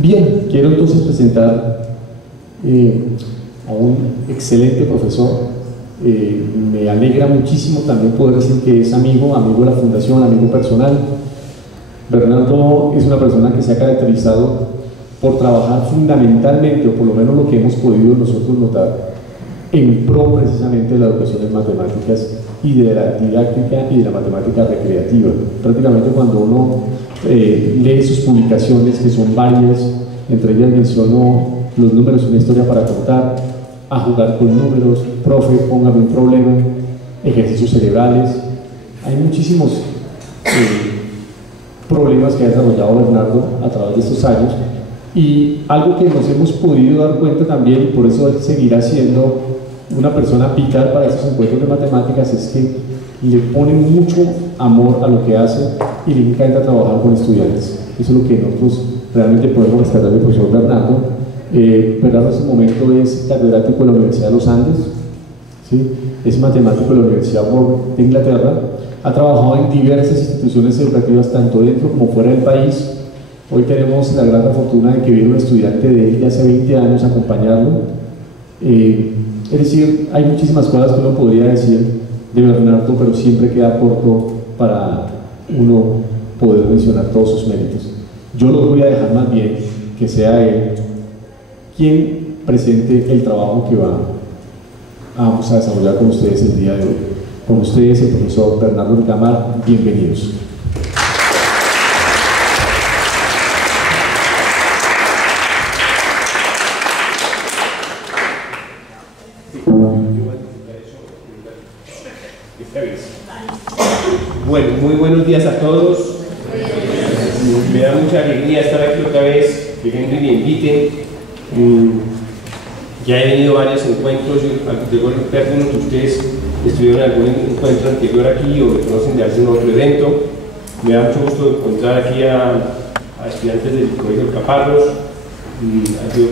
Bien, quiero entonces presentar a un excelente profesor. Me alegra muchísimo también poder decir que es amigo de la fundación, amigo personal. Bernardo es una persona que se ha caracterizado por trabajar fundamentalmente, o por lo menos lo que hemos podido nosotros notar, en pro precisamente de la educación en matemáticas y de la didáctica y de la matemática recreativa. Prácticamente cuando uno lee sus publicaciones, que son varias, entre ellas menciono Los números, una historia para contar, A jugar con números, Profe, póngame un problema, Ejercicios cerebrales. Hay muchísimos problemas que ha desarrollado Bernardo a través de estos años, y algo que nos hemos podido dar cuenta también, y por eso él seguirá siendo una persona vital para estos encuentros de matemáticas, es que le pone mucho amor a lo que hace y le encanta trabajar con estudiantes. Eso es lo que nosotros realmente podemos rescatar del profesor Bernardo. Bernardo en este momento es catedrático de la Universidad de los Andes, ¿sí? Es matemático de la Universidad de Inglaterra, ha trabajado en diversas instituciones educativas tanto dentro como fuera del país. Hoy tenemos la gran fortuna de que viene un estudiante de él de hace 20 años a acompañarlo. Es decir, hay muchísimas cosas que uno podría decir de Bernardo, pero siempre queda corto para uno poder mencionar todos sus méritos. Yo lo voy a dejar más bien que sea él quien presente el trabajo que vamos a desarrollar con ustedes el día de hoy. Con ustedes el profesor Bernardo Ricamar, bienvenidos. Bueno, muy buenos días a todos. Me da mucha alegría estar aquí otra vez, que vengan y me inviten. Ya he venido a varios encuentros, algunos de ustedes estuvieron en algún encuentro anterior aquí o me conocen de algún otro evento. Me da mucho gusto encontrar aquí a estudiantes del Colegio del Caparros. Yo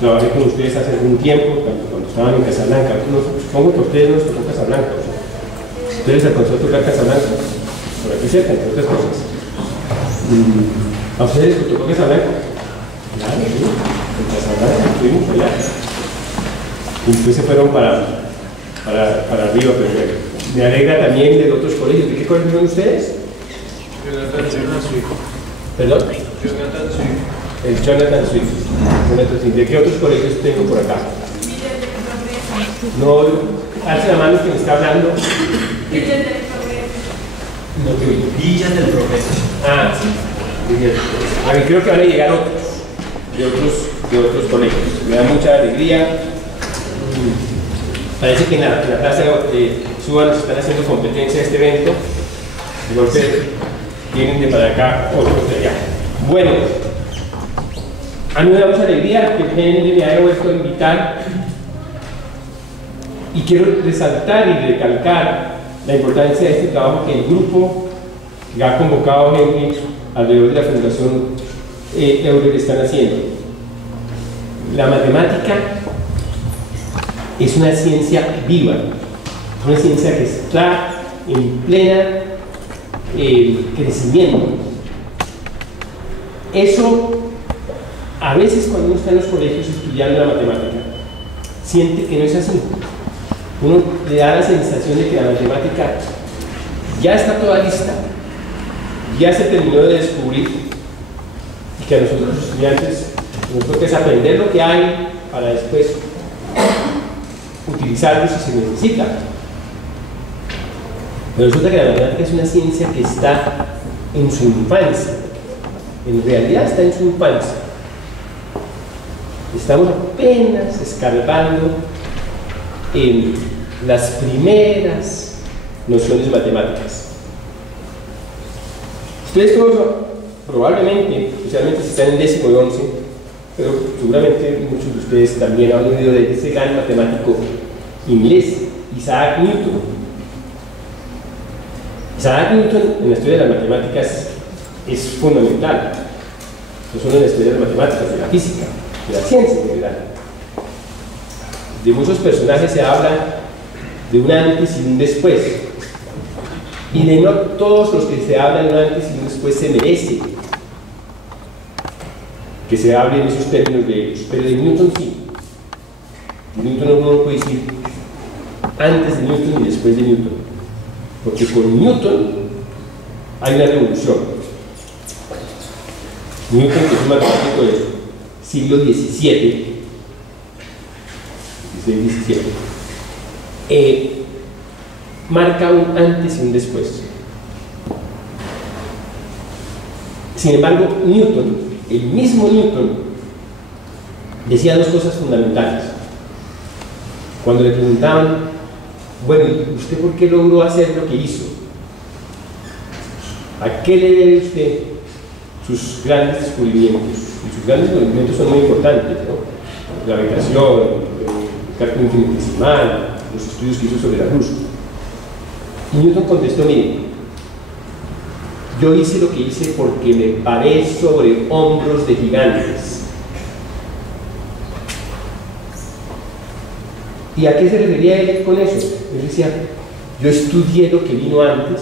trabajé con ustedes hace algún tiempo, cuando estaban en Casablanca. Supongo que a ustedes no les tocó Casablanca. ¿Ustedes alcanzó a tocar Casablanca? Por aquí cerca, entre otras cosas. ¿A ustedes les tocó Casablanca? Claro, sí. En Casablanca estuvimos allá. Y después se fueron para arriba, pero bueno. Me alegra también de otros colegios. ¿De qué colegio son ustedes? ¿Perdón? El Jonathan Swift. ¿De qué otros colegios tengo por acá? No, alza la mano que me está hablando. No te oigo. Villas del Progreso. Ah, sí. A mí creo que van a llegar otros de otros colegios. Me da mucha alegría. Parece que en la plaza de Suba nos están haciendo competencia a este evento. De golpe vienen de para acá, otros de allá. Bueno, a mí me da mucha alegría que gente me haya vuelto a invitar, y quiero resaltar y recalcar la importancia de este trabajo que el grupo que ha convocado gente alrededor de la Fundación Euler están haciendo. La matemática es una ciencia viva, es una ciencia que está en plena crecimiento. Eso, a veces cuando uno está en los colegios estudiando la matemática, siente que no es así. Uno le da la sensación de que la matemática ya está toda lista, ya se terminó de descubrir, y que a nosotros los estudiantes nos toca es aprender lo que hay para después utilizarlo si se necesita. Pero resulta que la matemática es una ciencia que está en su infancia. En realidad está en su infancia. Estamos apenas escarbando en las primeras nociones matemáticas. Ustedes todos probablemente, especialmente si están en 10º y 11, pero seguramente muchos de ustedes también han oído de ese gran matemático inglés, Isaac Newton. Isaac Newton en la historia de las matemáticas es fundamental, no solo en la historia de las matemáticas, de la física, de la ciencia en general. De muchos personajes se habla de un antes y un después, y de no todos los que se hablan de un antes y un después se merecen que se hable en esos términos de ellos, pero de Newton sí. Newton no puede decir antes de Newton y después de Newton, porque con Newton hay una revolución. Newton, que es un matemático del siglo XVII, marca un antes y un después. Sin embargo, Newton, el mismo Newton, decía dos cosas fundamentales. Cuando le preguntaban, bueno, ¿usted por qué logró hacer lo que hizo? ¿A qué le debe usted sus grandes descubrimientos? Y sus grandes descubrimientos son muy importantes, ¿no? La gravitación, el cálculo infinitesimal, los estudios que hizo sobre la luz. Y Newton contestó, mire, yo hice lo que hice porque me paré sobre hombros de gigantes. ¿Y a qué se refería él con eso? Él decía, yo estudié lo que vino antes,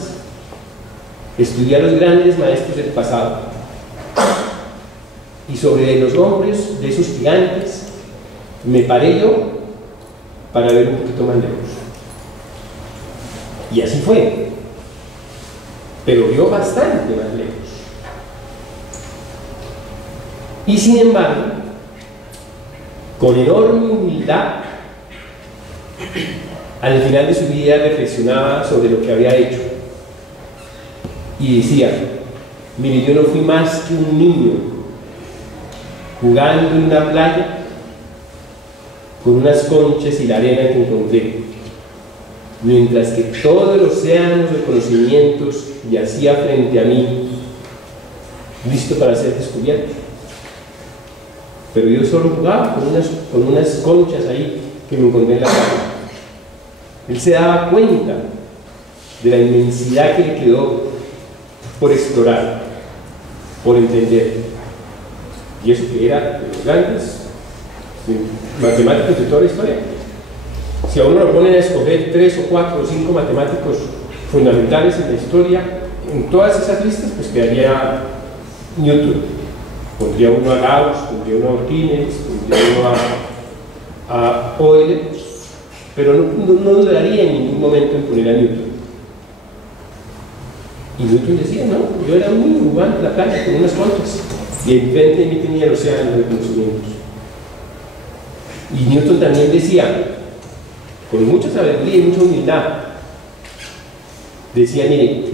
estudié a los grandes maestros del pasado, y sobre los hombros de esos gigantes me paré yo para ver un poquito más lejos. Y así fue, pero vio bastante más lejos. Y sin embargo, con enorme humildad, al final de su vida reflexionaba sobre lo que había hecho y decía, mire, yo no fui más que un niño jugando en una playa con unas conchas y la arena que encontré, mientras que todo el océano de conocimientos yacía frente a mí, listo para ser descubierto. Pero yo solo jugaba con unas conchas ahí que me encontré en la playa. Él se daba cuenta de la inmensidad que le quedó por explorar, por entender. Y eso que era de los grandes matemáticos de toda la historia. Si a uno lo ponen a escoger 3 o 4 o 5 matemáticos fundamentales en la historia, en todas esas listas, pues quedaría Newton. Pondría uno a Gauss, pondría uno a Arquímedes, pondría uno a Euler, pero no dudaría en ningún momento en poner a Newton. Y Newton decía, no, yo era un niño jugando en la playa con unas conchas, y enfrente de mí tenía el océano de conocimientos. Y Newton también decía, con mucha sabiduría y mucha humildad, decía, mire,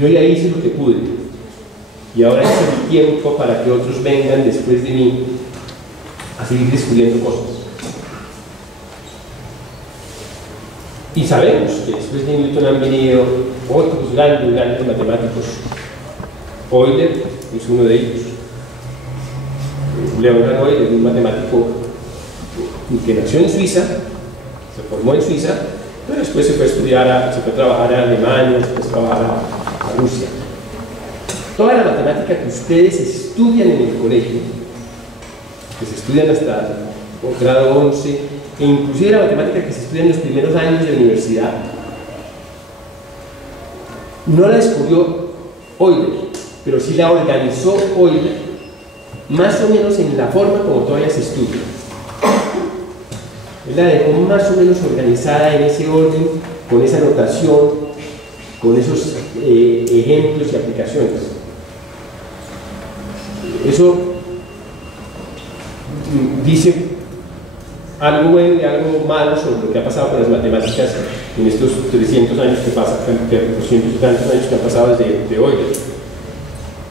yo ya hice lo que pude, y ahora es el tiempo para que otros vengan después de mí a seguir descubriendo cosas. Y sabemos que después de Newton han venido otros grandes matemáticos. Euler es uno de ellos. Leonhard Euler, un matemático que nació en Suiza, se formó en Suiza, pero después se fue a estudiar, se fue a trabajar a Alemania, después a trabajar a Rusia. Toda la matemática que ustedes estudian en el colegio, que se estudian hasta el grado 11, e inclusive la matemática que se estudia en los primeros años de la universidad, no la descubrió Euler, pero sí la organizó Euler, más o menos en la forma como todavía se estudia. Él la dejó más o menos organizada en ese orden, con esa notación, con esos ejemplos y aplicaciones. Eso dice algo bueno y algo malo sobre lo que ha pasado con las matemáticas en estos 300 años que pasan, 200 y tantos años que han pasado desde Euler.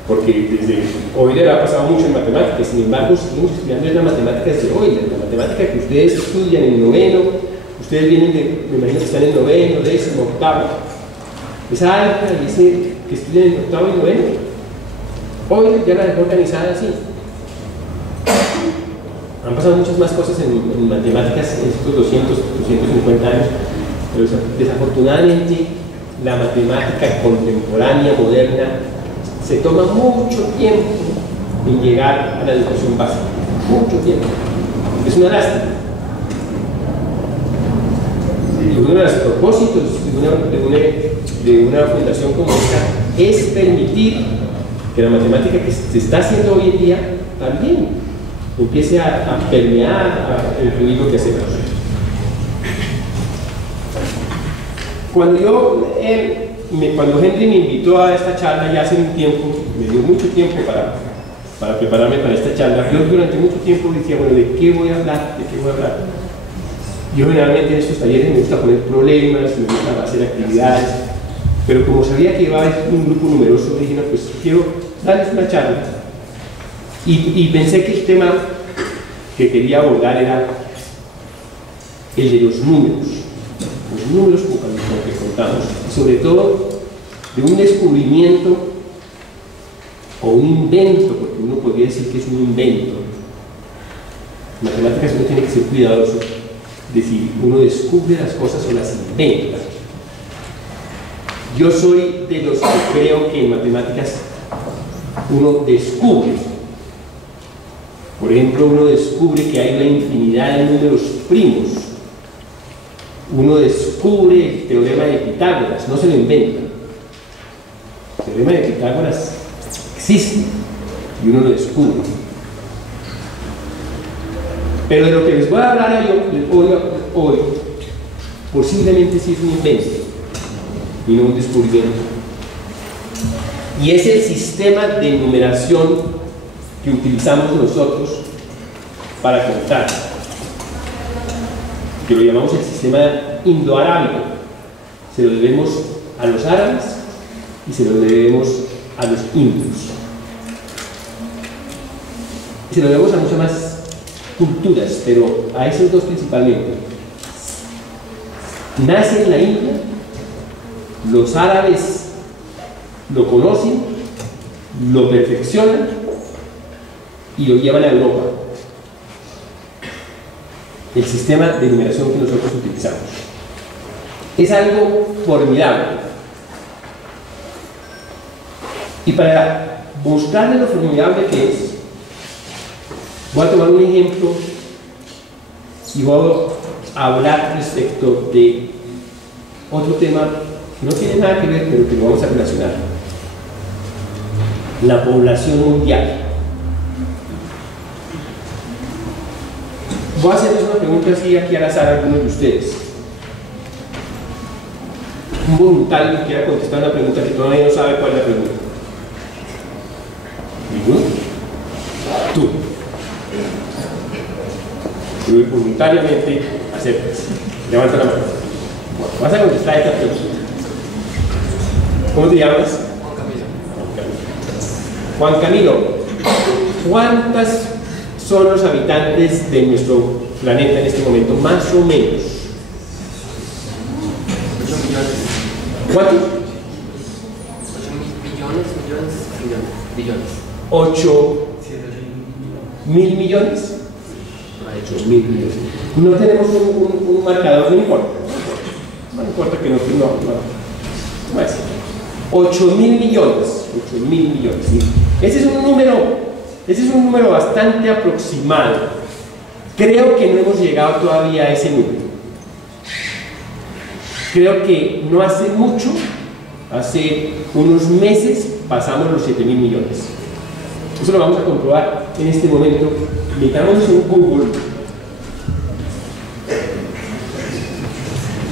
Porque desde Euler ha pasado mucho en matemáticas, sin embargo, seguimos estudiando las matemáticas de Euler, la matemática que ustedes estudian en noveno, ustedes vienen de, me imagino que están en noveno, décimo, octavo. Esa álgebra y ese que estudian en octavo y noveno, Euler ya la dejó organizada así. Han pasado muchas más cosas en matemáticas en estos 250 años, pero desafortunadamente la matemática contemporánea, moderna, se toma mucho tiempo en llegar a la educación básica, mucho tiempo. Es una lástima. Y uno de los propósitos de una fundación como esta es permitir que la matemática que se está haciendo hoy en día también empiece a permear, a influir lo que hacemos. Cuando Henry me invitó a esta charla ya hace un tiempo, me dio mucho tiempo para prepararme para esta charla, yo durante mucho tiempo decía, bueno, ¿de qué voy a hablar? ¿De qué voy a hablar? Yo generalmente en estos talleres me gusta poner problemas, me gusta hacer actividades, pero como sabía que iba a haber un grupo numeroso, dije, no, pues quiero darles una charla. Y pensé que el tema que quería abordar era el de los números como que contamos, y sobre todo de un descubrimiento o un invento, porque uno podría decir que es un invento. En matemáticas uno tiene que ser cuidadoso de si uno descubre las cosas o las inventa. Yo soy de los que creo que en matemáticas uno descubre. Por ejemplo, uno descubre que hay una infinidad de números primos. Uno descubre el teorema de Pitágoras, no se lo inventa. El teorema de Pitágoras existe y uno lo descubre. Pero de lo que les voy a hablar hoy posiblemente sí es un invento y no un descubrimiento. Y es el sistema de numeración que utilizamos nosotros para contar, que lo llamamos el sistema indoarábico. Se lo debemos a los árabes y se lo debemos a los indios. Se lo debemos a muchas más culturas, pero a esos dos principalmente. Nace en la India, los árabes lo conocen, lo perfeccionan y lo llevan a Europa. El sistema de numeración que nosotros utilizamos es algo formidable. Y para mostrarles lo formidable que es, voy a tomar un ejemplo y voy a hablar respecto de otro tema que no tiene nada que ver, pero que lo vamos a relacionar: la población mundial. Voy a hacerles una pregunta así aquí al azar a algunos de ustedes. Un voluntario que quiera contestar una pregunta que todavía no sabe cuál es la pregunta. ¿Ninguno? Tú. Tú voluntariamente aceptas. Levanta la mano. Bueno, vas a contestar esta pregunta. ¿Cómo te llamas? Juan Camilo. ¿Cuántas son los habitantes de nuestro planeta en este momento? Más o menos. 8 millones. ¿Cuántos? 8 billones. 8 mil millones. 8 mil millones. No tenemos un marcador, no importa. No importa que no es. 8 mil millones. 8 mil millones. ¿Sí? Ese es un número bastante aproximado. Creo que no hemos llegado todavía a ese número. Creo que no hace mucho, hace unos meses, pasamos los 7 mil millones. Eso lo vamos a comprobar en este momento. Metamos en Google.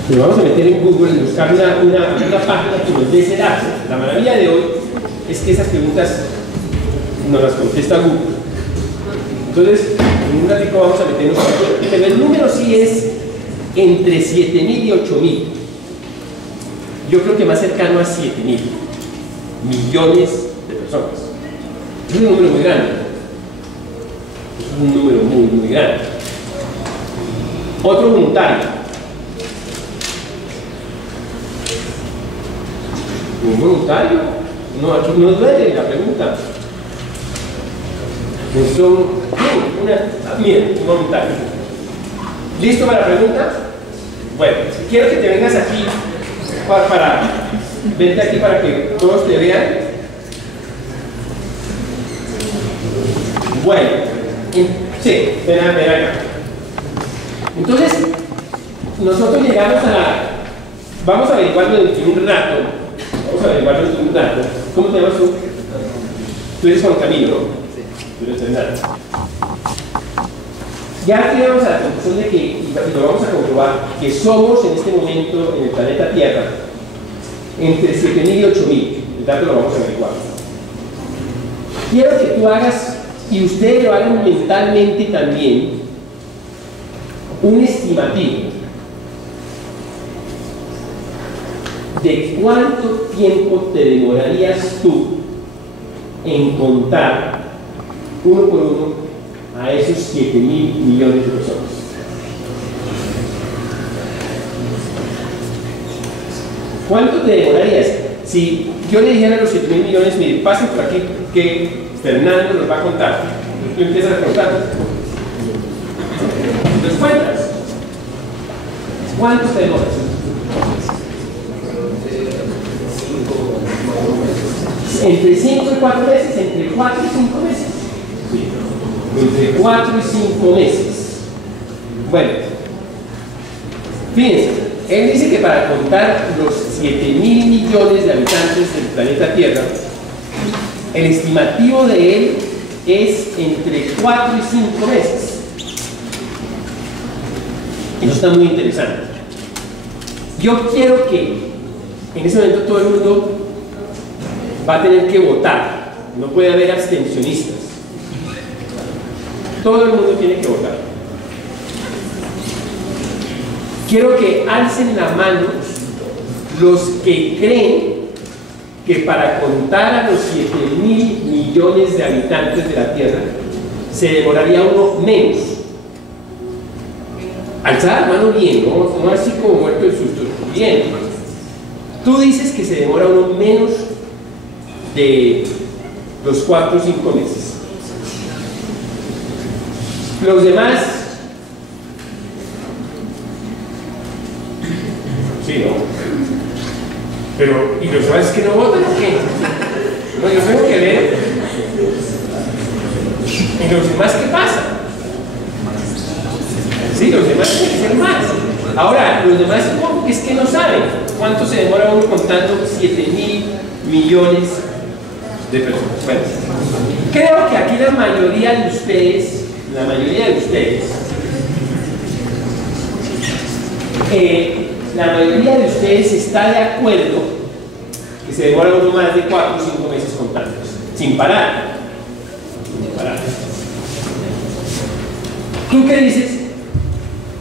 Lo vamos a meter en Google y buscar una página que nos dé ese dato. La maravilla de hoy es que esas preguntas nos las contesta Google. Entonces, en un ratito vamos a meternos aquí. Pero el número sí es entre 7.000 y 8.000. Yo creo que más cercano a 7.000 millones de personas. Es un número muy grande. Es un número muy, muy grande. Otro voluntario. ¿Un voluntario? No, aquí no duele la pregunta. Mira, un voluntario. ¿Listo para la pregunta? Bueno, quiero que te vengas aquí vente aquí para que todos te vean. Bueno, sí, ven acá. Entonces, nosotros llegamos vamos a averiguarlo dentro de un rato. ¿Cómo te llamas tú? Tú eres Juan Camilo, ¿no? durante el nada. Ya aquí llegamos a la conclusión de que, y lo vamos a comprobar, que somos en este momento en el planeta Tierra entre 7.000 y 8.000. El dato lo vamos a averiguar. Quiero que tú hagas, y ustedes lo hagan mentalmente también, un estimativo de cuánto tiempo te demorarías tú en contar uno por uno a esos 7.000 millones de personas. ¿Cuánto te demorarías? Si yo le dijera a los 7.000 millones, mire, pasen por aquí que Fernando nos va a contar. Tú empiezas a contar. ¿Los cuentas? ¿Cuánto te demoras? Entre 5 y 4 meses, entre 4 y 5 meses. Entre 4 y 5 meses. Bueno, fíjense, él dice que para contar los 7.000 millones de habitantes del planeta Tierra, el estimativo de él es entre 4 y 5 meses. Eso está muy interesante. Yo quiero que en ese momento todo el mundo va a tener que votar. No puede haber abstencionistas. Todo el mundo tiene que votar. Quiero que alcen la mano los que creen que para contar a los 7.000 millones de habitantes de la Tierra se demoraría uno menos. Alzar la mano bien, no así como muerto de susto. Bien. Tú dices que se demora uno menos de los 4 o 5 meses. Los demás, sí, ¿no? Pero, ¿y los demás que no votan o qué? No, yo tengo que ver. ¿Y los demás qué pasa? Sí, los demás tienen que ser más. Ahora, los demás es que no saben cuánto se demora uno contando 7.000 millones de personas. Bueno, creo que aquí la mayoría de ustedes está de acuerdo que se demora uno más de 4 o 5 meses contando, sin parar. ¿Tú qué dices?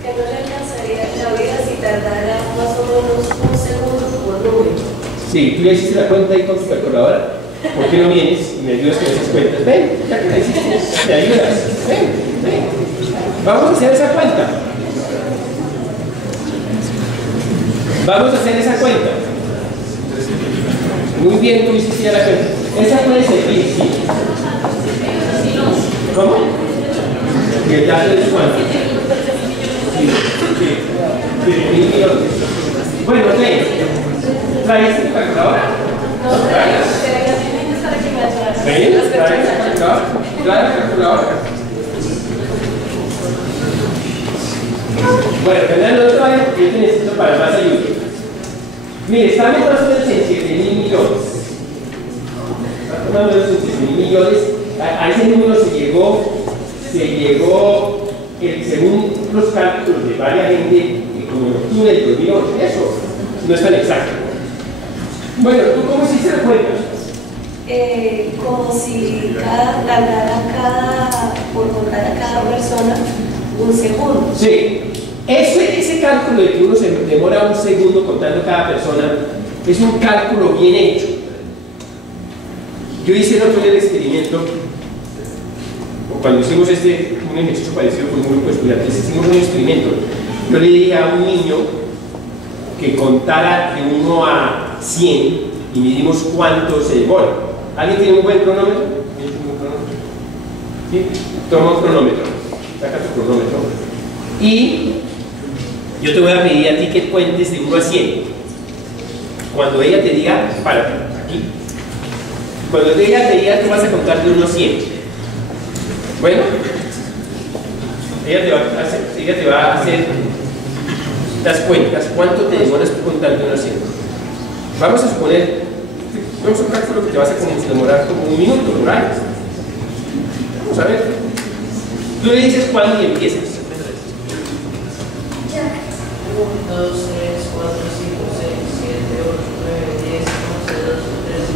Que no le alcanzaría la vida si tardara más o menos un segundo por número. Sí, tú ya hiciste la cuenta ahí con tu calculadora. ¿Por qué no vienes y me ayudas con esas cuentas? Ven, ya que la hiciste, me ayudas. Ven. Vamos a hacer esa cuenta. Muy bien, tú hiciste ya la cuenta. Esa puede servir, sí. ¿Cómo? ¿Y el dato es cuánto? Sí. 7.000 millones. Bueno, ¿traes tu calculadora? No, ¿Traes? ¿Traes la calculadora? Bueno, Fernando, no te vayas porque yo te necesito para más ayuda. Mire, estamos más o menos en 7.000 millones. Más o menos en 7.000 millones. A ese número se llegó según los cálculos de varias gente, como en octubre del 2008. Eso no es tan exacto. Bueno, ¿tú cómo hiciste la cuenta? Como si tardara por contar a cada persona un segundo. Sí. Ese cálculo de que uno se demora un segundo contando cada persona es un cálculo bien hecho. Yo hice el otro día el experimento, cuando hicimos un ejercicio parecido con un grupo de estudiantes, hicimos un experimento. Yo le dije a un niño que contara de 1 a 100 y medimos cuánto se demora. ¿Alguien tiene un buen cronómetro? ¿Sí? Toma un cronómetro, saca tu cronómetro y yo te voy a pedir a ti que cuentes de 1 a 100. Cuando ella te diga, párate, aquí. Cuando ella te diga, tú vas a contar de 1 a 100. Bueno, ella te va a hacer las cuentas. ¿Cuánto te demoras tú contando de 1 a 100? Vamos a suponer, vamos a un cálculo que te vas a demorar como 1 minuto, ¿verdad? Vamos a ver. Tú le dices cuándo y empiezas. 1, 2, 3, 4, 5, 6, 7, 8, 9, 10, 11, 12, 13,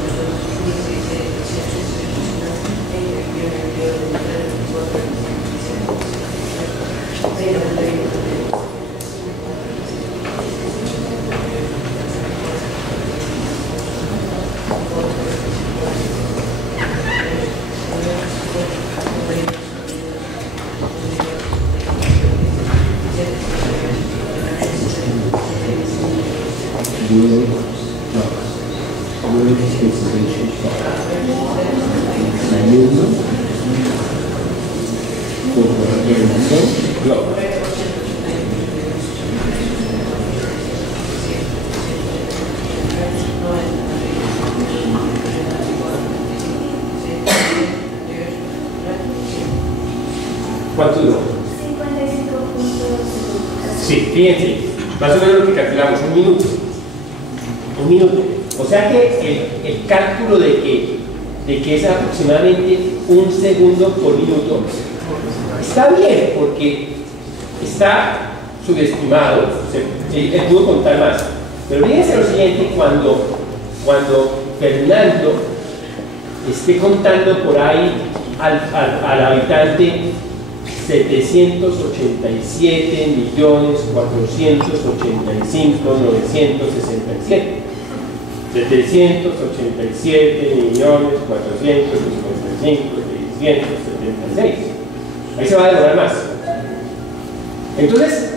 ¿Cuánto duró? 55.2. Sí, fíjense, más o menos lo que calculamos, un minuto. Un minuto. O sea que el cálculo de que es aproximadamente 1 segundo por minuto está bien, porque está subestimado, él pudo contar más. Pero fíjense lo siguiente, cuando Fernando esté contando por ahí al habitante 787.485.967. 787.455.676. Ahí se va a demorar más. Entonces,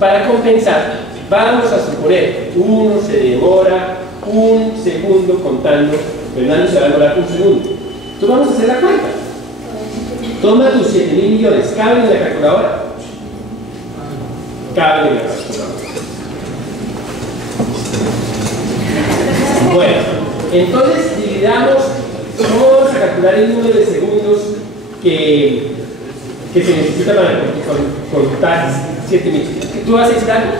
para compensar, vamos a suponer, uno se demora 1 segundo contando, Fernando se va a demorar 1 segundo. Entonces vamos a hacer la cuenta. Toma tus 7.000 millones, ¿caben en la calculadora? Caben en la calculadora. Bueno, entonces dividamos, ¿cómo vamos a calcular el número de segundos que se necesita para contar 7.000? ¿Tú vas a decir algo?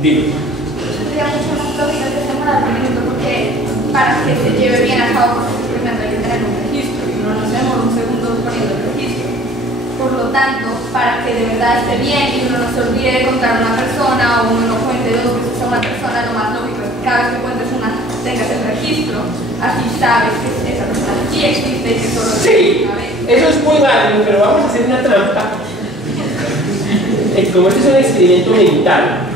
Dime. Tendría mucho más lógica que demorar 1 minuto porque para que se lleve bien a cabo primero hay que tener un registro y uno no se demora 1 segundo poniendo el registro. Por lo tanto, para que de verdad esté bien y uno no se olvide de contar a una persona o uno no cuente 2 veces a una persona, lo más lógico es que cada vez que cuentes una tengas el registro, así sabes que esa persona sí existe y que solo Sí, una vez. eso es muy válido, pero vamos a hacer una trampa. Como este es un experimento mental,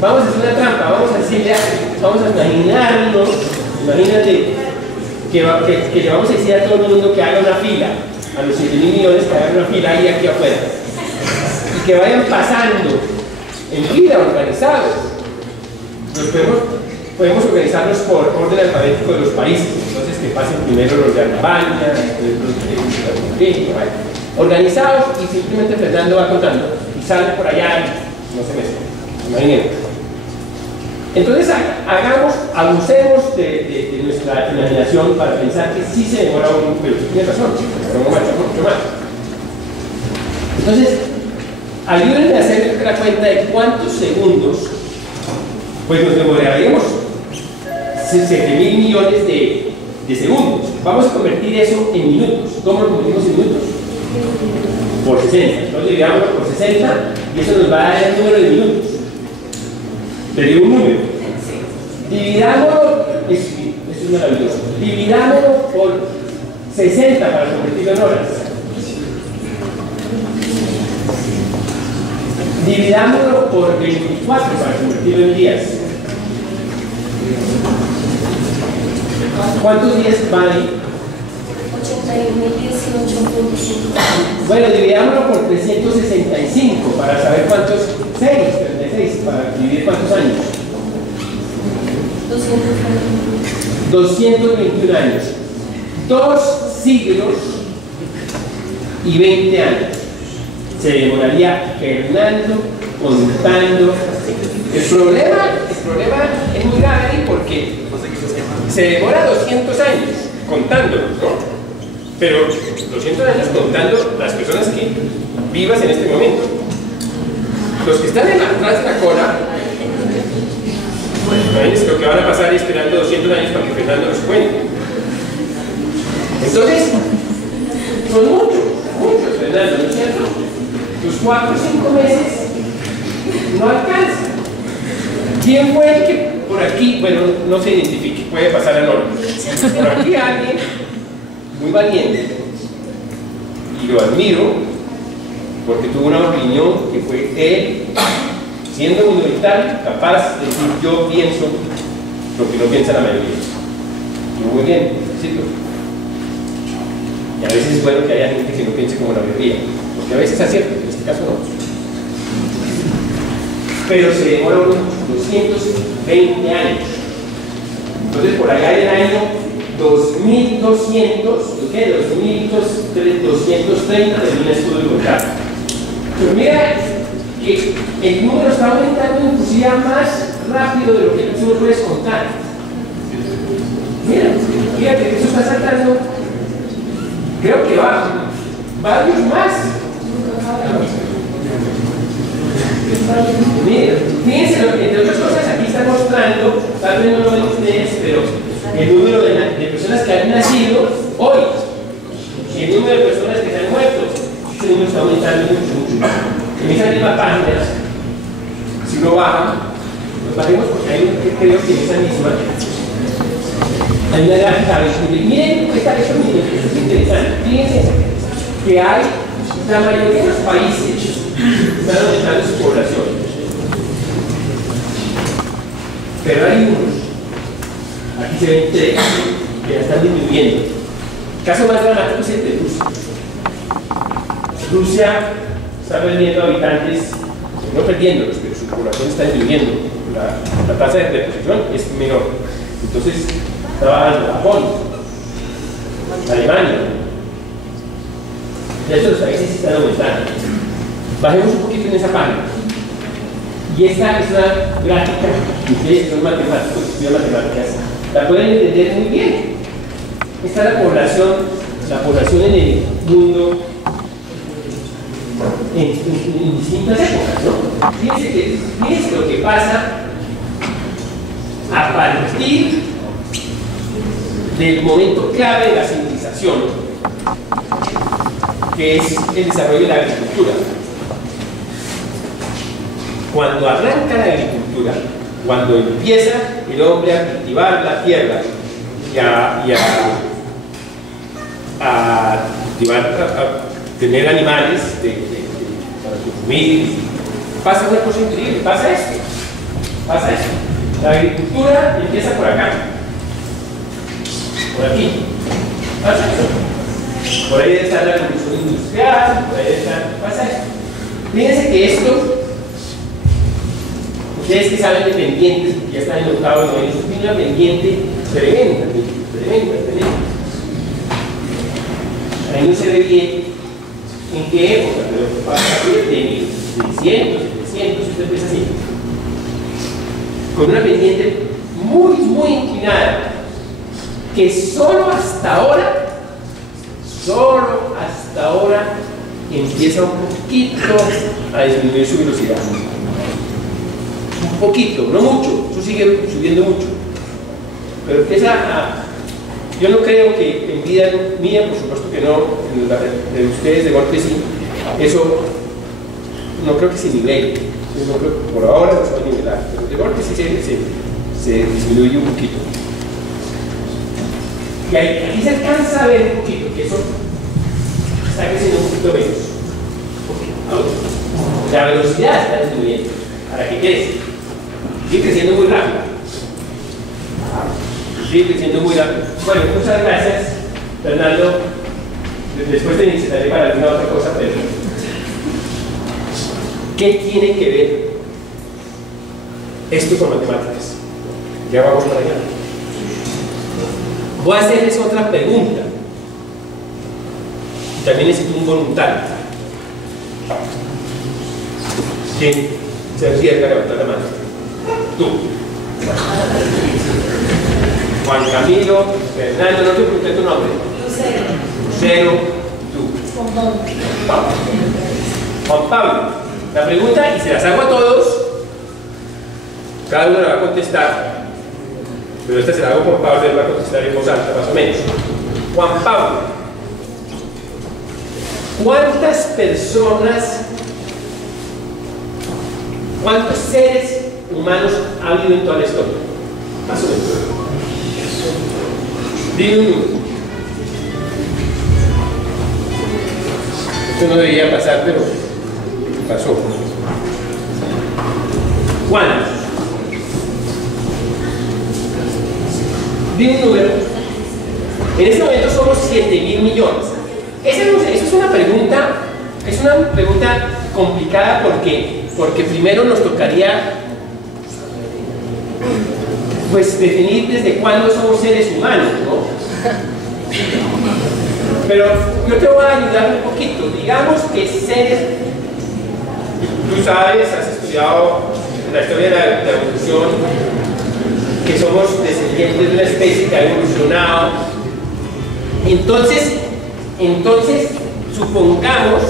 vamos a hacer una trampa, vamos a decirle, vamos a imaginarnos, imagínate que le vamos a decir a todo el mundo que haga una fila, a los 7.000 millones que hagan una fila ahí aquí afuera, y que vayan pasando en fila, organizados. Los podemos organizarlos por orden alfabético de los países, entonces que pasen primero los de Albania, después los de Hungría, organizados, y simplemente Fernando va contando y sale por allá y no se mezcla. Imagínense. Entonces abusemos de nuestra imaginación para pensar que sí se demora un, pero tú tienes razón, se demora mucho más. Entonces, ayúdenme a hacer la cuenta de cuántos segundos pues nos demoraríamos 7.000 millones de segundos. Vamos a convertir eso en minutos. ¿Cómo lo convertimos en minutos? Por 60. Entonces dividámoslo por 60 y eso nos va a dar el número de minutos. Te digo un número. Dividámoslo, eso es maravilloso. Dividámoslo por 60 para convertirlo en horas. Dividámoslo por 24 para convertirlo en días. ¿Cuántos días van ahí? 81.018.5. Bueno, dividámoslo por 365 para saber cuántos, 36 para dividir cuántos años. 221 años. 2 siglos y 20 años. Se demoraría Fernando contando. El problema es muy grave porque se demora 200 años contándolos, ¿no? Pero 200 años contando las personas que vivas en este momento. Los que están atrás de la cola, imagínense lo que van a pasar esperando 200 años para que Fernando los cuente. Entonces, 4 o 5 meses no alcanza. ¿Quién fue el que por aquí, bueno, no se identifique, puede pasar a norma? Por aquí alguien muy valiente, y lo admiro, porque tuvo una opinión que fue él, siendo minoritario, capaz de decir yo pienso lo que no piensa la mayoría. Y muy bien, ¿sí? Y a veces es bueno que haya gente que no piense como la mayoría, porque a veces acierta, en este caso no. Pero se demoró 220 años. Entonces, por allá en el año 2200, ¿qué? 2230 termina el estudio contrato. Pero mira que el número está aumentando inclusive más rápido de lo que tú no puedes contar. Mira, fíjate que eso está saltando, creo que va varios más. Miren, fíjense, entre otras cosas, aquí está mostrando, tal vez no lo ven ustedes, pero el número de personas que han nacido hoy y el número de personas que se han muerto. Este número está aumentando mucho. En esa misma página, si uno baja, nos bajemos porque hay un que creo que en esa misma hay una gráfica. Miren, esta es interesante. Fíjense que hay la mayoría de los países están aumentando su población, pero hay unos, aquí se ven 3 que ya están disminuyendo. El caso más dramático es el de Rusia. Rusia está perdiendo habitantes, no perdiéndolos, pero su población está disminuyendo, la tasa de reposición es menor. Entonces está bajando Japón, Alemania, de hecho los países están aumentando. Bajemos un poquito en esa página. Y esta es una gráfica, ustedes que son matemáticos, estudian matemáticas, la pueden entender muy bien. Esta es la población en el mundo en distintas épocas, ¿no? Fíjense lo que pasa a partir del momento clave de la civilización, que es el desarrollo de la agricultura. Cuando arranca la agricultura, cuando empieza el hombre a cultivar la tierra y a tener animales para consumir, pasa una cosa increíble, pasa esto. La agricultura empieza por acá, por aquí, pasa esto. Por ahí debe estar la revolución industrial, por ahí debe estar, pasa esto. Fíjense que esto, ustedes que saben de pendientes, porque ya están en octavo, no, eso tiene una pendiente tremenda. Ahí no se ve bien en qué época, pero a partir de 1600, 700, esto empieza así. Con una pendiente muy inclinada, que solo hasta ahora empieza un poquito a disminuir su velocidad. Un poquito, no mucho, eso sigue subiendo mucho. Pero empieza a... Yo no creo que en vida mía, por supuesto que no, en la de ustedes de golpe sí, eso no creo que se nivele. Yo no creo que por ahora no se va a nivelar, pero de golpe sí se disminuye un poquito. Y aquí se alcanza a ver un poquito que eso está creciendo un poquito menos. La velocidad está disminuyendo. ¿Para qué crece? Sigue creciendo muy rápido. Bueno, muchas gracias, Fernando. Después te necesitaré para alguna otra cosa, pero ¿qué tiene que ver esto con matemáticas? Ya vamos para allá. Voy a hacerles otra pregunta. También necesito un voluntario. ¿Quién se arriesga a levantar la mano? Tú. Juan Camilo, Fernando, no te pregunté tu nombre. Lucero, tú. Juan Pablo. La pregunta, y se las hago a todos, cada uno la va a contestar, pero esta se la hago a Juan Pablo, él va a contestar en voz alta, más o menos. Juan Pablo, ¿cuántas personas ¿Cuántos seres humanos ha habido en toda la historia? Más o menos. Dime un número. Esto no debería pasar, pero pasó. ¿Cuántos? Dime un número. En este momento somos 7.000 millones. Esa es una pregunta complicada porque primero nos tocaría pues definir desde cuándo somos seres humanos, ¿no? Pero yo te voy a ayudar un poquito. Digamos que seres, tú sabes, has estudiado la historia de la evolución, que somos descendientes de una especie que ha evolucionado. Entonces supongamos,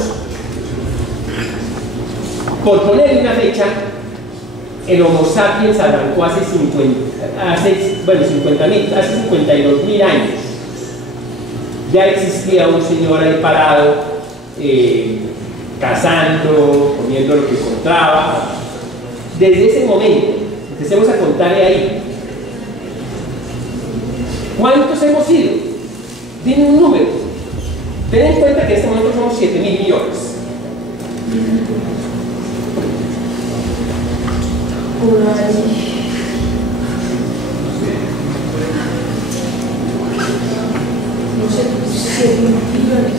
por poner una fecha, el Homo sapiens arrancó hace 52.000 años. Ya existía un señor ahí parado, cazando, comiendo lo que encontraba. Desde ese momento, empecemos a contar de ahí. ¿Cuántos hemos sido? Dime un número. Ten en cuenta que en este momento somos 7.000 millones. No sé, 7.000 trillones.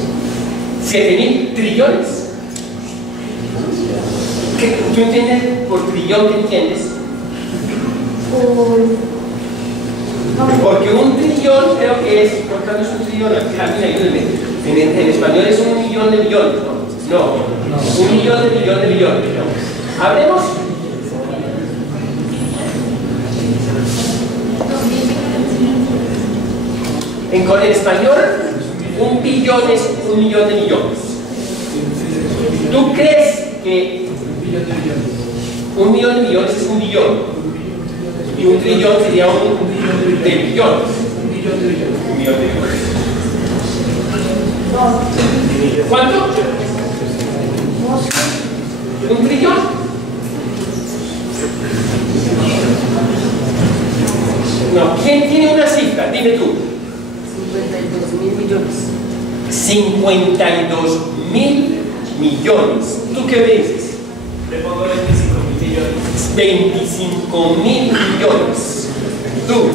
¿7.000 trillones? ¿Tú entiendes por trillón? ¿Qué entiendes? Porque un trillón creo que es, ¿cuánto es un trillón? En español es 1 millón de millones, ¿no? No, 1 millón de millones de millones. ¿No? Hablemos. En español, 1 billón es 1 millón de millones. ¿Tú crees que 1 millón de millones es 1 billón? Y 1 trillón sería 1 de billones. 1 millón de millones. ¿Cuánto? 1 trillón. No, ¿quién tiene una cifra? Dime tú. 52.000 millones. 52.000 millones. ¿Tú qué dices? Le pongo 25.000 millones. 25.000 millones. ¿Tú?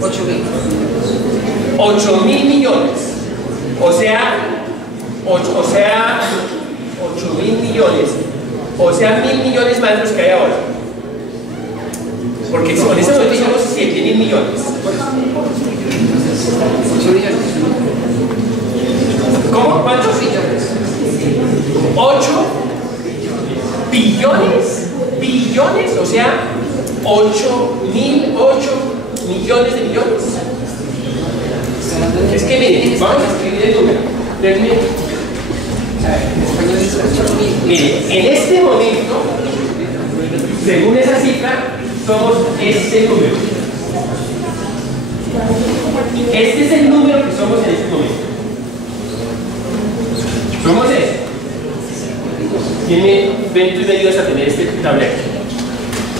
8.000. 8.000 millones. O sea, 8.000 millones. O sea, 1.000 millones más de los que hay ahora. Porque con ese momento somos 7.000 millones. 8 millones. ¿Cómo? ¿Cuántos? 8 billones. Billones, o sea, 8 millones de millones. Es que miren, vamos a escribir el número. Miren, en este momento, según esa cifra, somos este número. Este es el número que somos en este momento. Somos eso. Ven tú y me ayudas a tener este tablero.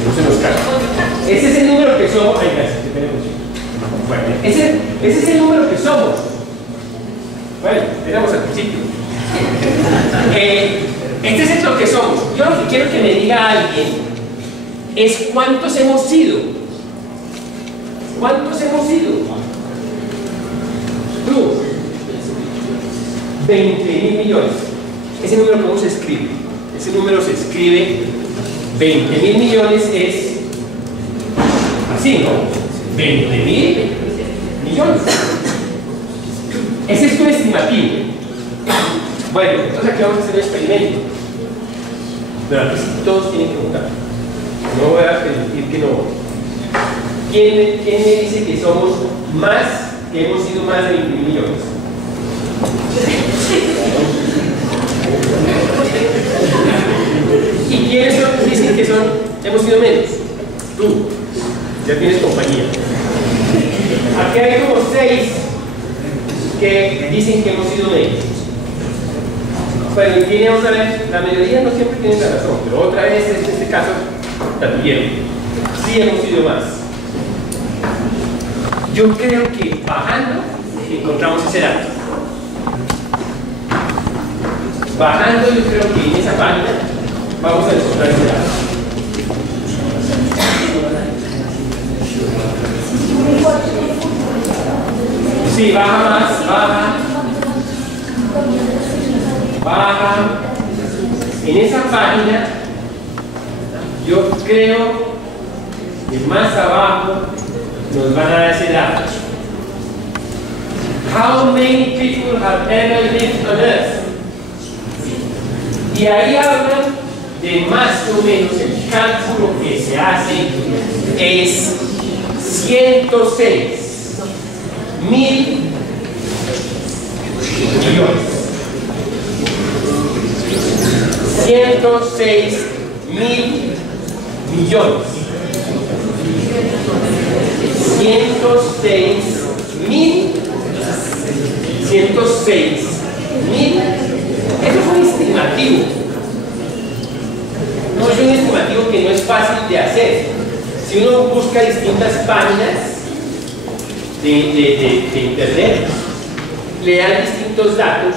No se nos cae. Ese es el número que somos. Ay, gracias, que tenemos. Bueno, ese es el número que somos. Bueno, éramos al principio. Este es lo que somos. Yo lo que quiero que me diga alguien es cuántos hemos sido. ¿Cuántos hemos sido? Tú. 20.000 millones. Ese número, ¿cómo se escribe? Ese número se escribe, 20.000 millones es así, ¿no? 20.000 millones. Ese es tu estimativo. Bueno, entonces aquí vamos a hacer un experimento. Pero aquí todos tienen que votar. No voy a permitir que no. ¿Quién me dice que somos más, que hemos sido más de 20.000 millones? ¿Y quiénes dicen que hemos sido menos? Tú, ya tienes compañía. Aquí hay como 6 que dicen que hemos sido menos. Bueno, tiene otra vez, la mayoría no siempre tienen la razón, pero otra vez en este caso también. Sí hemos ido más. Yo creo que bajando encontramos ese dato. Bajando yo creo que en esa página vamos a encontrar ese dato. Sí, baja más, baja. En esa página yo creo que más abajo nos van a dar ese dato. How many people have ever lived on Earth? Y ahí hablan de más o menos el cálculo que se hace es 106 mil millones. 106 mil millones. 106 mil. 106 mil. Eso es un estimativo. No es un estimativo que no es fácil de hacer. Si uno busca distintas páginas de internet, le dan distintos datos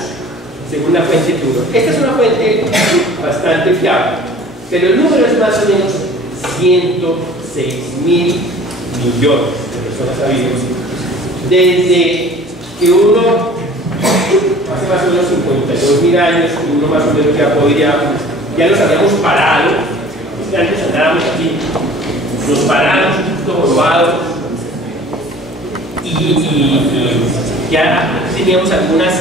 según la fuente que uno. Esta es una fuente bastante fiable, pero el número es más o menos 106 mil millones de personas ha vivido. Desde que uno hace más o menos 52.000 años, uno más o menos ya nos habíamos parado. Antes andábamos aquí, nos paramos un poquito jorobados y ya teníamos algunas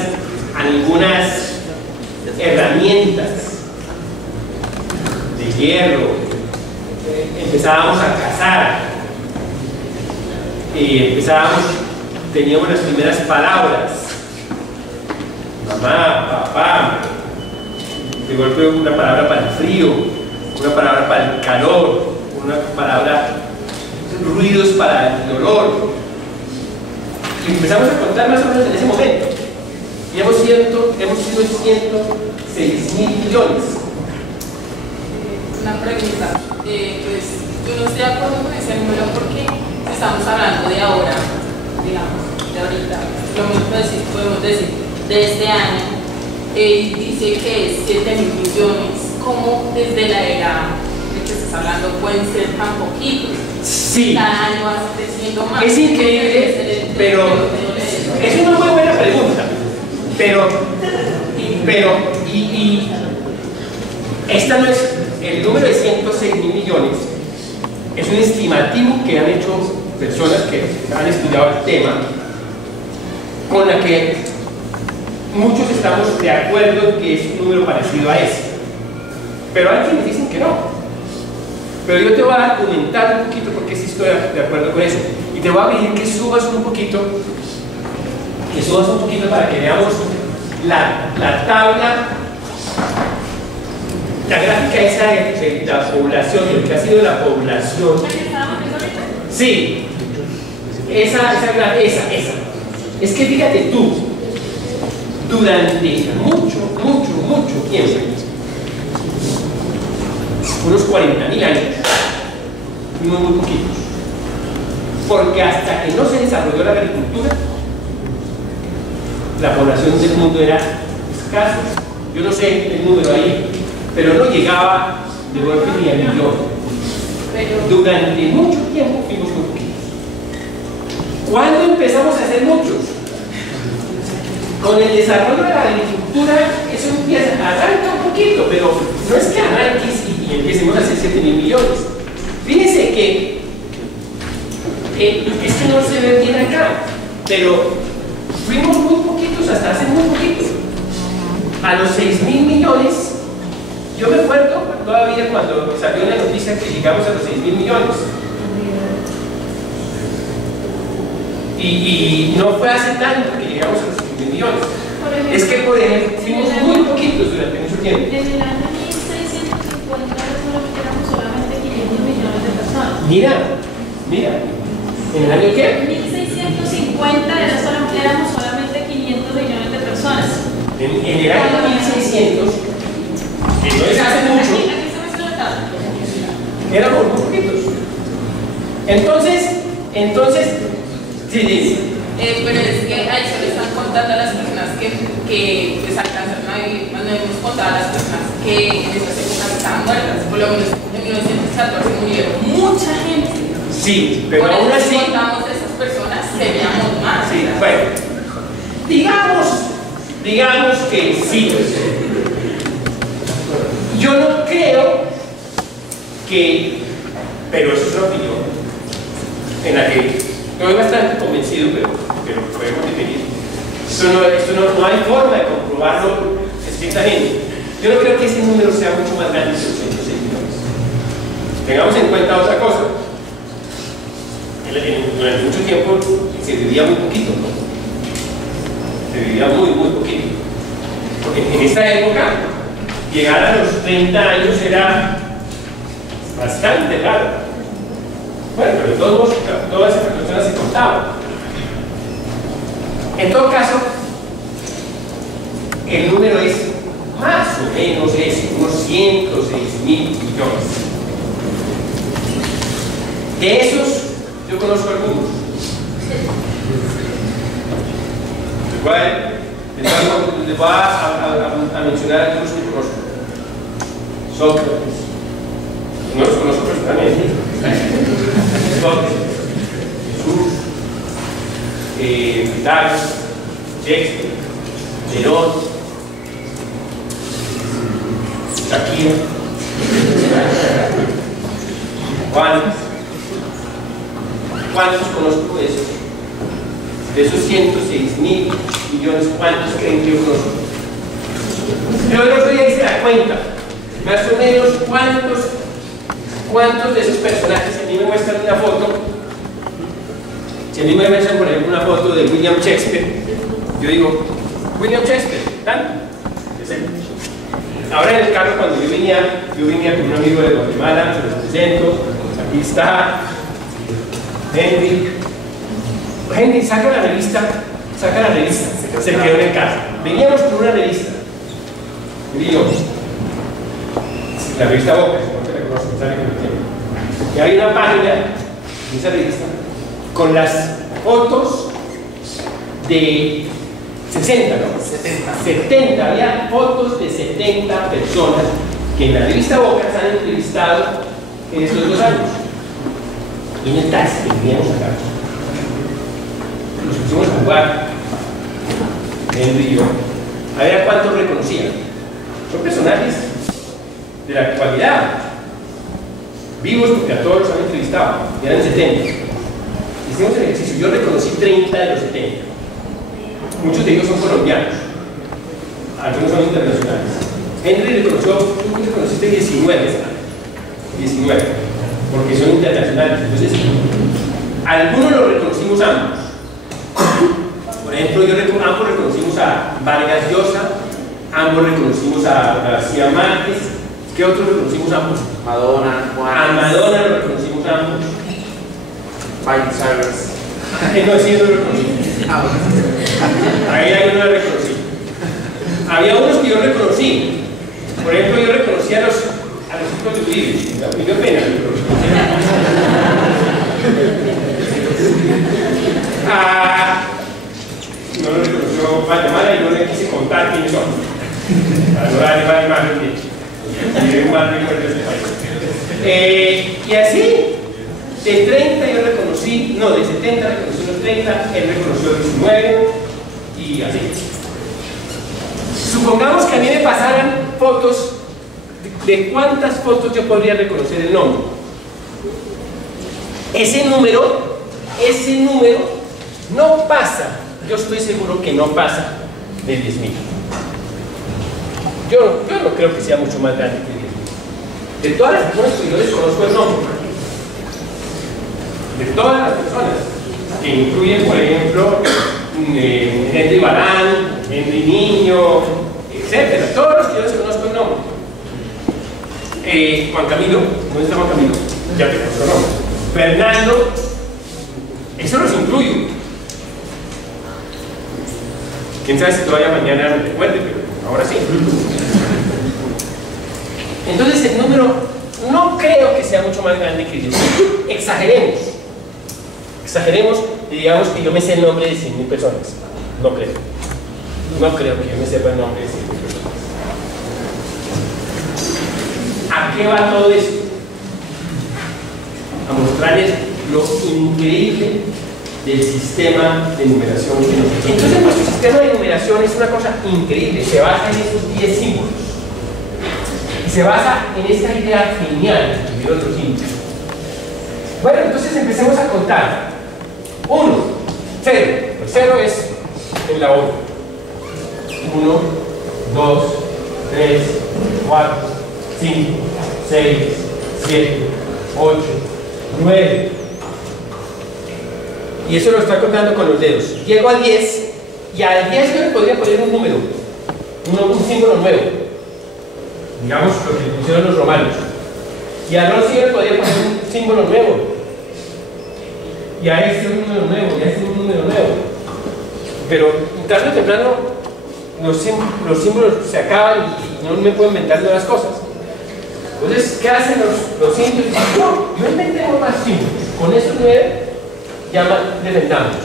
herramientas de hierro. Empezábamos a cazar, teníamos las primeras palabras, mamá, papá, de golpe una palabra para el frío, una palabra para el calor, una palabra, ruidos para el dolor. Y empezamos a contar más o menos en ese momento. Y hemos sido 106 mil millones. Una pregunta, pues yo no estoy de acuerdo con ese número porque estamos hablando de ahora, digamos, de ahorita, podemos decir de este año. Él dice que es 7 mil millones, como desde la era de que estás hablando pueden ser tan poquitos. Sí. Cada año va creciendo más. Es increíble, pero es una muy buena pregunta. Pero esta no es el número de 106 mil millones, es un estimativo que han hecho personas que han estudiado el tema, con la que muchos estamos de acuerdo en que es un número parecido a ese. Pero hay quienes dicen que no. Pero yo te voy a argumentar un poquito porque sí estoy de acuerdo con eso. Y te voy a pedir que subas un poquito para que veamos la tabla, la gráfica esa de la población, de lo que ha sido la población. Sí, esa. Es que fíjate tú, durante mucho tiempo, unos 40.000 años, fuimos muy poquitos. Porque hasta que no se desarrolló la agricultura, la población del mundo era escasa. Yo no sé el número ahí, pero no llegaba de golpe ni a millón. Durante mucho tiempo fuimos muy poquitos. ¿Cuándo empezamos a ser muchos? Con el desarrollo de la agricultura, eso empieza, arranca un poquito, pero no es que arranques y empecemos a hacer 7 mil millones. Fíjense que es que no se ve bien acá, pero fuimos muy poquitos hasta hace muy poquito. A los 6 mil millones, yo me acuerdo todavía cuando salió la noticia que llegamos a los 6 mil millones. Y no fue hace tanto que llegamos a los 6 mil millones. Es que por ejemplo, fuimos muy poquitos durante mucho tiempo. En el año 1650 éramos solamente 500 millones de personas. Mira. ¿En el año qué? En 1650 éramos solamente 500 millones de personas. En el año 1600, que no es hace mucho, éramos muy poquitos. Entonces, sí. Pero es que ahí se le están contando a las personas que pues, alcanzaron a vivir, no hemos contado a las personas que en esas épocas estaban muertas. Por lo menos en 1914 murieron mucha gente. Sí, pero aún así. Si contamos a esas personas, seríamos más. Sí, bueno, digamos que sí. Yo no creo que, pero eso es una opinión en la que estoy bastante convencido, pero podemos definir. No hay forma de comprobarlo estrictamente. Yo no creo que ese número sea mucho más grande que los 106 millones. Tengamos en cuenta otra cosa. Durante mucho tiempo se vivía muy poquito, ¿no? Se vivía muy poquito. Porque en esa época, llegar a los 30 años era bastante raro. Bueno, pero de todos modos, todas esas personas se contaban. En todo caso, el número es más o menos eso, unos 106.000 millones. De esos, yo conozco algunos. Les voy a mencionar algunos que conozco. Sócrates. No los conozco personalmente. Sócrates, Jesús, Pitágoras, Shakespeare, Nerón, Shakira, Juanes. ¿Cuántos conozco de esos? De esos 106.000 millones, ¿cuántos creen que yo conozco? Yo el otro día hice la cuenta, más o menos cuántos de esos personajes, si a mí me muestran una foto, si a mí me muestran por ejemplo una foto de William Shakespeare, yo digo, William Shakespeare, ¿tan? Es él. Ahora en el carro cuando yo venía con un amigo de Guatemala, se los presento, aquí está Henry, saca la revista, se quedó en casa. Veníamos con una revista, y yo, la revista Boca, porque la conocen, saben que lo tienen. Y había una página en esa revista con las fotos de 60, ¿no? 70, había fotos de 70 personas que en la revista Boca se han entrevistado en estos 2 años. Y en el taxi que veníamos acá, nos pusimos a jugar, Henry y yo, a ver a cuántos reconocían. Son personajes de la actualidad, vivos porque a todos los han entrevistado, y eran 70. Hicimos el ejercicio, yo reconocí 30 de los 70. Muchos de ellos son colombianos, algunos son internacionales. Henry reconoció, tú reconociste 19, porque son internacionales. Entonces, algunos los reconocimos ambos. Por ejemplo, ambos reconocimos a Vargas Llosa, ambos reconocimos a García Márquez. ¿Qué otros reconocimos ambos? Madonna, Juan. A Madonna lo reconocimos ambos. Miley Cyrus. No, sí, no lo reconocí. Ahí hay uno que reconocí. Había unos que yo reconocí. Por ejemplo, yo reconocí a los hijos de Uribe. Me dio pena. No lo reconoció Guatemala y no le quise contar quiénes son. Para no darle más imagen de un mal recuerdo de este país. Y así, de 30 yo reconocí, no, de 70 reconocí los 30, él reconoció 19 y así. Supongamos que a mí me pasaran fotos, de cuántas fotos yo podría reconocer el nombre. Ese número no pasa, yo estoy seguro que no pasa de 10.000. Yo no creo que sea mucho más grande que 10.000. De todas las personas que yo les conozco el nombre, de todas las personas, que incluyen, por ejemplo, Henry Barán, Henry Niño, etc. Todos los que yo les conozco el nombre. Juan Camilo, ¿dónde está Juan Camilo? Ya te conozco el nombre. Fernando, eso los incluyo. Quién sabe si todavía mañana me recuerde, pero ahora sí. Entonces el número no creo que sea mucho más grande que 10. Exageremos. Exageremos y digamos que yo me sé el nombre de 100.000 personas. No creo. No creo que yo me sepa el nombre de 100.000 personas. ¿A qué va todo esto? A mostrarles lo increíble del sistema de numeración que nos tiene. Entonces nuestro sistema de numeración es una cosa increíble, se basa en esos 10 símbolos y se basa en esta idea genial de escribir otros símbolos. Bueno, entonces empecemos a contar. 1, 0, el 0 es en la 1. 1, 2, 3, 4, 5, 6, 7, 8, 9. Y eso lo está contando con los dedos. Llego al 10 y al 10 yo le podría poner un número, un símbolo nuevo. Digamos lo que pusieron los romanos. Y al 11 yo le podría poner un símbolo nuevo. Y a este un número nuevo, y a este un número nuevo. Pero tarde o temprano los símbolos se acaban y no me puedo inventar nuevas cosas. Entonces, ¿qué hacen los indios? No inventemos más símbolos. Con esos 9 ya defendamos.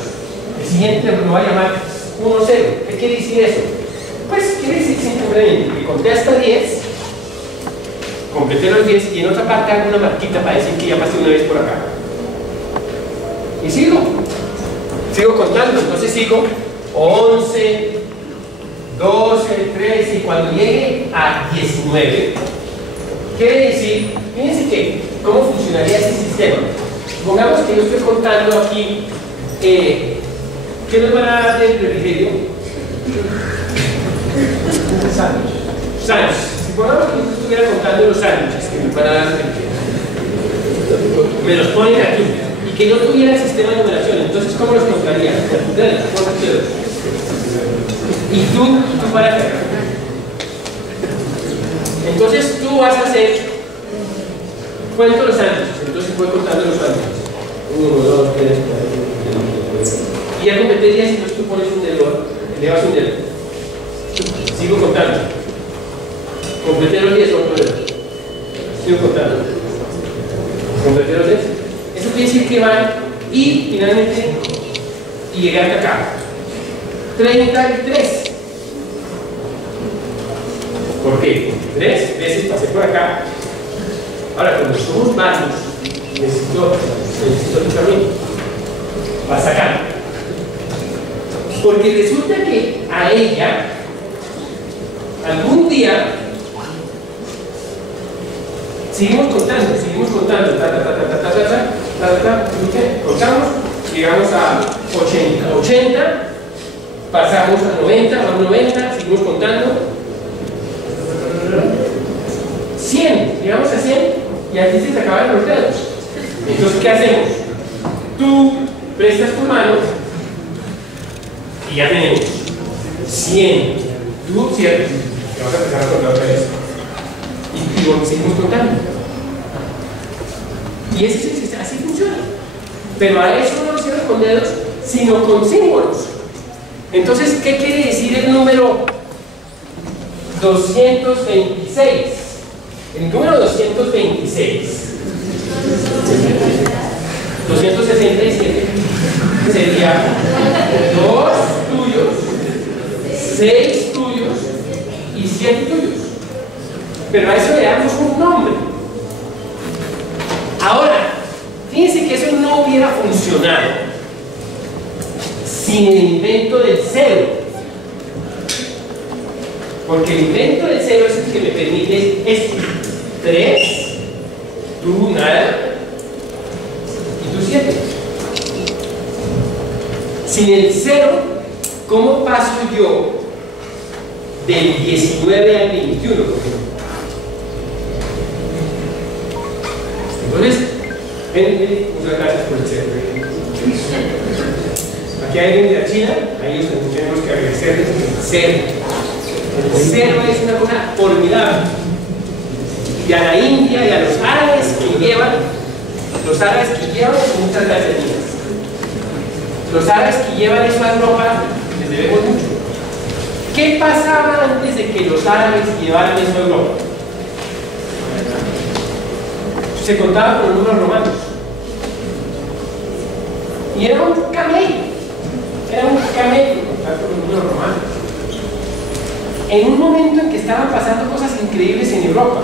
El siguiente lo va a llamar 1, 0. ¿Qué quiere decir eso? Pues quiere decir simplemente que conté hasta 10, completé los 10 y en otra parte hago una marquita para decir que ya pasé una vez por acá. Y sigo contando. Entonces sigo 11, 12, 13 y cuando llegue a 19, quiere decir, fíjense que, ¿cómo funcionaría ese sistema? Supongamos que yo estoy contando aquí, ¿qué nos van a dar del refrigerio? Sándwiches. Supongamos que yo estuviera contando los sándwiches que me van a dar del refrigerio. Me los ponen aquí. Y que no tuviera el sistema de numeración. Entonces, ¿cómo los contaría? Y tú para acá. Entonces tú vas a hacer, cuento los sándwiches, entonces voy contando los sándwiches. 1, 2, 3, 4, 5, 6. Y ya completé 10, entonces tú pones un dedo, elevas un dedo. Sigo contando. Completé los 10, otro dedo. Sigo contando. Completé los 10. Eso quiere decir que van y finalmente y llegar hasta acá. 33. ¿Por qué? 3 veces pasé por acá. Ahora, cuando somos varios, necesito el camino. Vas acá. Porque resulta que a ella, algún día, seguimos contando, contamos, llegamos a 80, pasamos a 90, a 90, seguimos contando. 100, llegamos a 100 y aquí se te acaban los dedos. Entonces, ¿qué hacemos? Tú prestas tu mano y ya tenemos 100. Tú cierras. Vamos a empezar a contar otra vez. Y seguimos contando. Y así funciona. Pero a eso no lo cierras con dedos, sino con símbolos. Entonces, ¿qué quiere decir el número 226? El número 226, 267, sería 2 tuyos, 6 tuyos y 7 tuyos. Pero a eso le damos un nombre. Ahora, fíjense que eso no hubiera funcionado sin el invento del 0. Porque el invento del 0 es el que me permite esto. 3, tú nada, y tú 7. Sin el 0, ¿cómo paso yo del 19 al 21? Entonces, muchas gracias por el 0. Aquí hay alguien de la China, a ellos tenemos que agradecerles el 0. El 0 es una cosa formidable. Y a la India y a los árabes que llevan muchas gracias mías. Los árabes que llevan esa ropa les debemos mucho. ¿Qué pasaba antes de que los árabes llevaran eso a Europa? Se contaba con los números romanos. Y era un camello contar con los números romanos. En un momento en que estaban pasando cosas increíbles en Europa.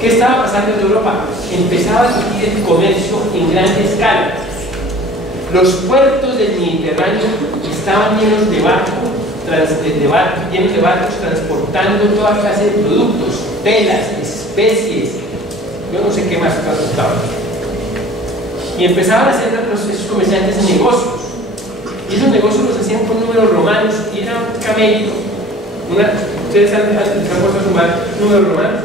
¿Qué estaba pasando en Europa? Empezaba a surgir el comercio en gran escala. Los puertos del Mediterráneo estaban llenos de barcos transportando toda clase de productos, telas, especies, yo no sé qué más transportaban. Y empezaban a hacer esos comerciantes negocios. Y esos negocios los hacían con números romanos y era un camello. ¿Ustedes han puesto a sumar números romanos?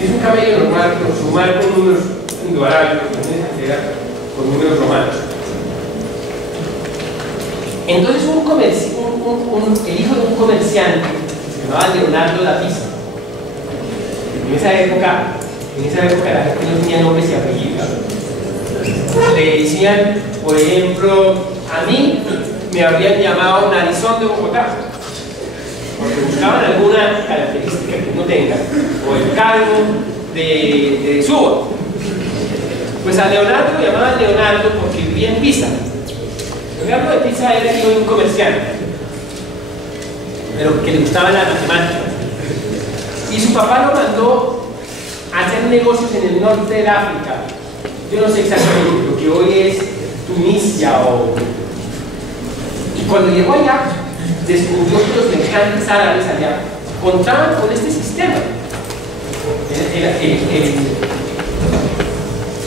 Es un camello normal, sumar con números indoarables, con números romanos. Entonces el hijo de un comerciante que se llamaba Leonardo da Pisa. En esa época la gente no tenía nombres y apellidos. Le decían, por ejemplo, a mí me habrían llamado Narizón de Bogotá, porque buscaban alguna característica que no tenga, o el cargo de Suba. Pues a Leonardo lo llamaban Leonardo porque vivía en Pisa. Leonardo de Pisa era hijo de un comerciante, pero que le gustaba la matemática. Y su papá lo mandó a hacer negocios en el norte de África. Yo no sé exactamente lo que hoy es Tunisia y cuando llegó allá, descubrió que los mercantes árabes allá contaban con este sistema.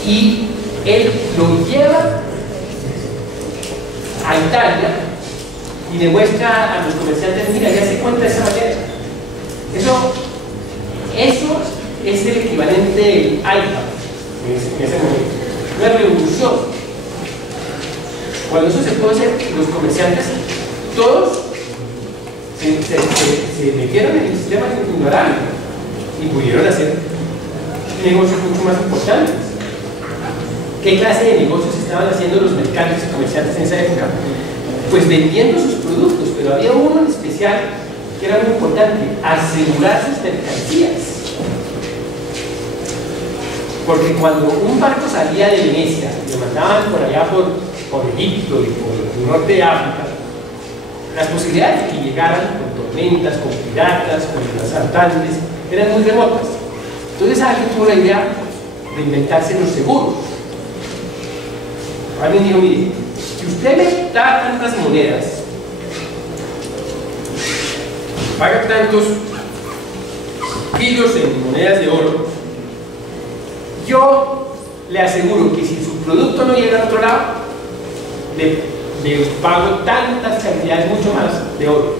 Y él lo lleva a Italia y demuestra a los comerciantes, mira, ya se cuenta de esa manera. Eso es el equivalente del iPad en ese momento. Una revolución. Cuando eso se puede hacer, los comerciantes, todos se metieron en el sistema ignorable y pudieron hacer negocios mucho más importantes. ¿Qué clase de negocios estaban haciendo los mercantes y comerciantes en esa época? Pues vendiendo sus productos, pero había uno en especial que era muy importante: asegurar sus mercancías. Porque cuando un barco salía de Venecia y lo mandaban por allá por Egipto y por el norte de África, las posibilidades de que llegaran con tormentas, con piratas, con asaltantes, eran muy remotas. Entonces alguien tuvo la idea de inventarse los seguros. Alguien dijo, mire, si usted me da tantas monedas, paga tantos kilos en monedas de oro, yo le aseguro que si su producto no llega al otro lado, le pago tantas cantidades, mucho más, de oro.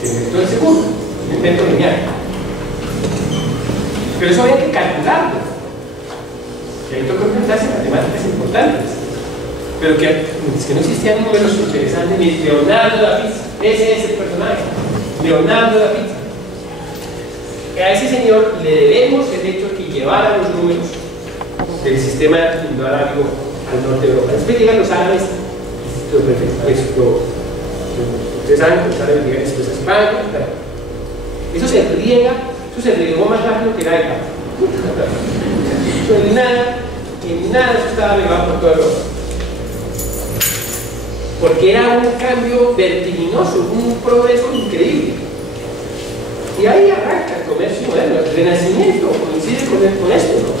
Se inventó el seguro, un invento lineal. Pero eso había que calcularlo. Y ahí tocó enfrentarse a matemáticas importantes. Pero que no existían números interesantes. Leonardo da Pisa, ese es el personaje. Leonardo da Pisa. A ese señor le debemos el hecho de que llevara los números del sistema indoarábigo al norte de Europa. Después llegan los árabes, ustedes saben que los árabes llegan después a España. Eso se regó más rápido que la ECA. En nada eso estaba regado por toda Europa. Porque era un cambio vertiginoso, un progreso increíble. Y ahí arranca el comercio moderno, el Renacimiento coincide con esto, ¿no?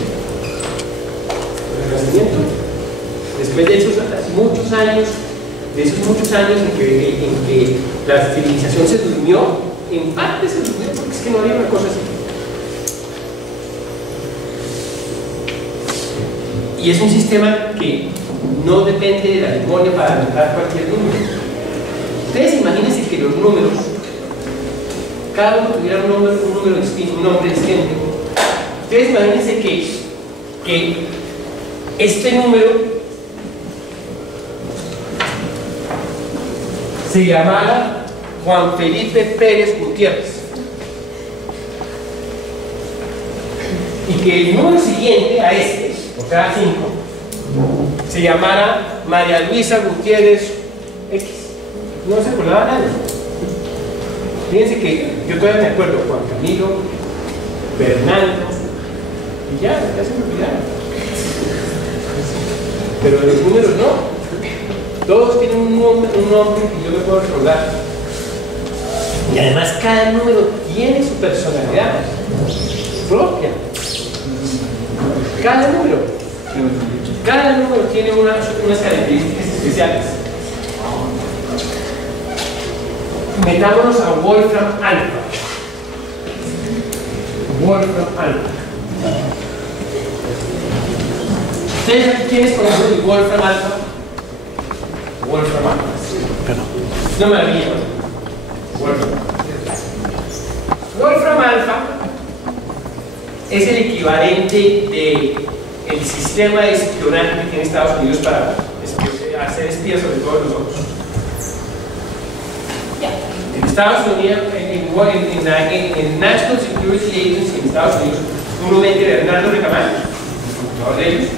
El Renacimiento, después de esos muchos años en que la civilización se durmió, en parte se durmió porque es que no había una cosa así. Y es un sistema que no depende de la memoria para anotar cualquier número. Ustedes imagínense que los números, cada uno tuviera un número distinto, un nombre distinto. Ustedes imagínense que este número se llamara Juan Felipe Pérez Gutiérrez y que el número siguiente a este, o sea 5, se llamara María Luisa Gutiérrez X. no se acordaba nada. Fíjense que yo todavía me acuerdo Juan Camilo, Fernando, y ya se me olvidaron. Pero los números no. Todos tienen un nombre que yo me puedo recordar. Y además cada número tiene su personalidad propia. Cada número tiene unas características especiales. Metámonos a Wolfram Alpha. Wolfram Alpha. ¿Ustedes saben quiénes conocen el Wolfram Alpha? Wolfram Alpha. Es una maravilla. Wolfram Alpha es el equivalente del sistema de espionaje que tiene Estados Unidos para hacer espías sobre todos los otros. En Estados Unidos, en National Security Agency en Estados Unidos, uno ve que Bernardo Recamán, uno de ellos,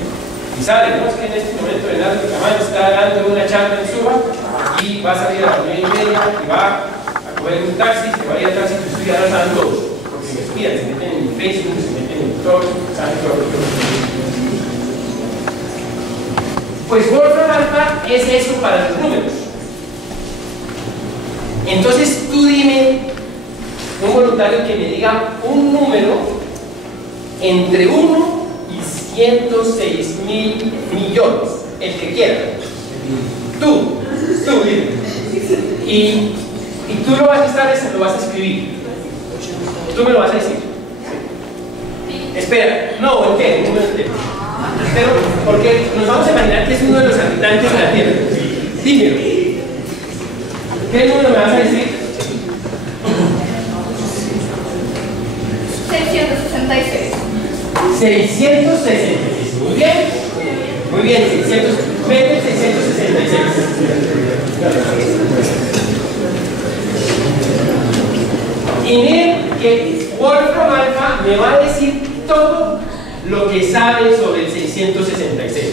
y sabe, ¿no? Es que en este momento Bernardo Recamán está dando una charla en Suba y va a salir a las 9:30 y va a coger un taxi, se va a ir al taxi, y ya lo saben todos, porque se espían, se meten en Facebook, se meten en todo, saben todo. Pues Wolfram Alpha es eso para los números. Entonces tú dime, un voluntario que me diga un número entre 1 y 106.000 millones, el que quiera. Tú dime. Y tú lo vas a estar, lo vas a escribir. Tú me lo vas a decir. Espera, no, ¿el qué? El número entero. Pero, porque nos vamos a imaginar que es uno de los habitantes de la Tierra. Dímelo. ¿Qué número me vas a decir? 666. 666. Muy bien. Muy bien, 666. Y miren que Wolfram Alpha me va a decir todo lo que sabe sobre el 666.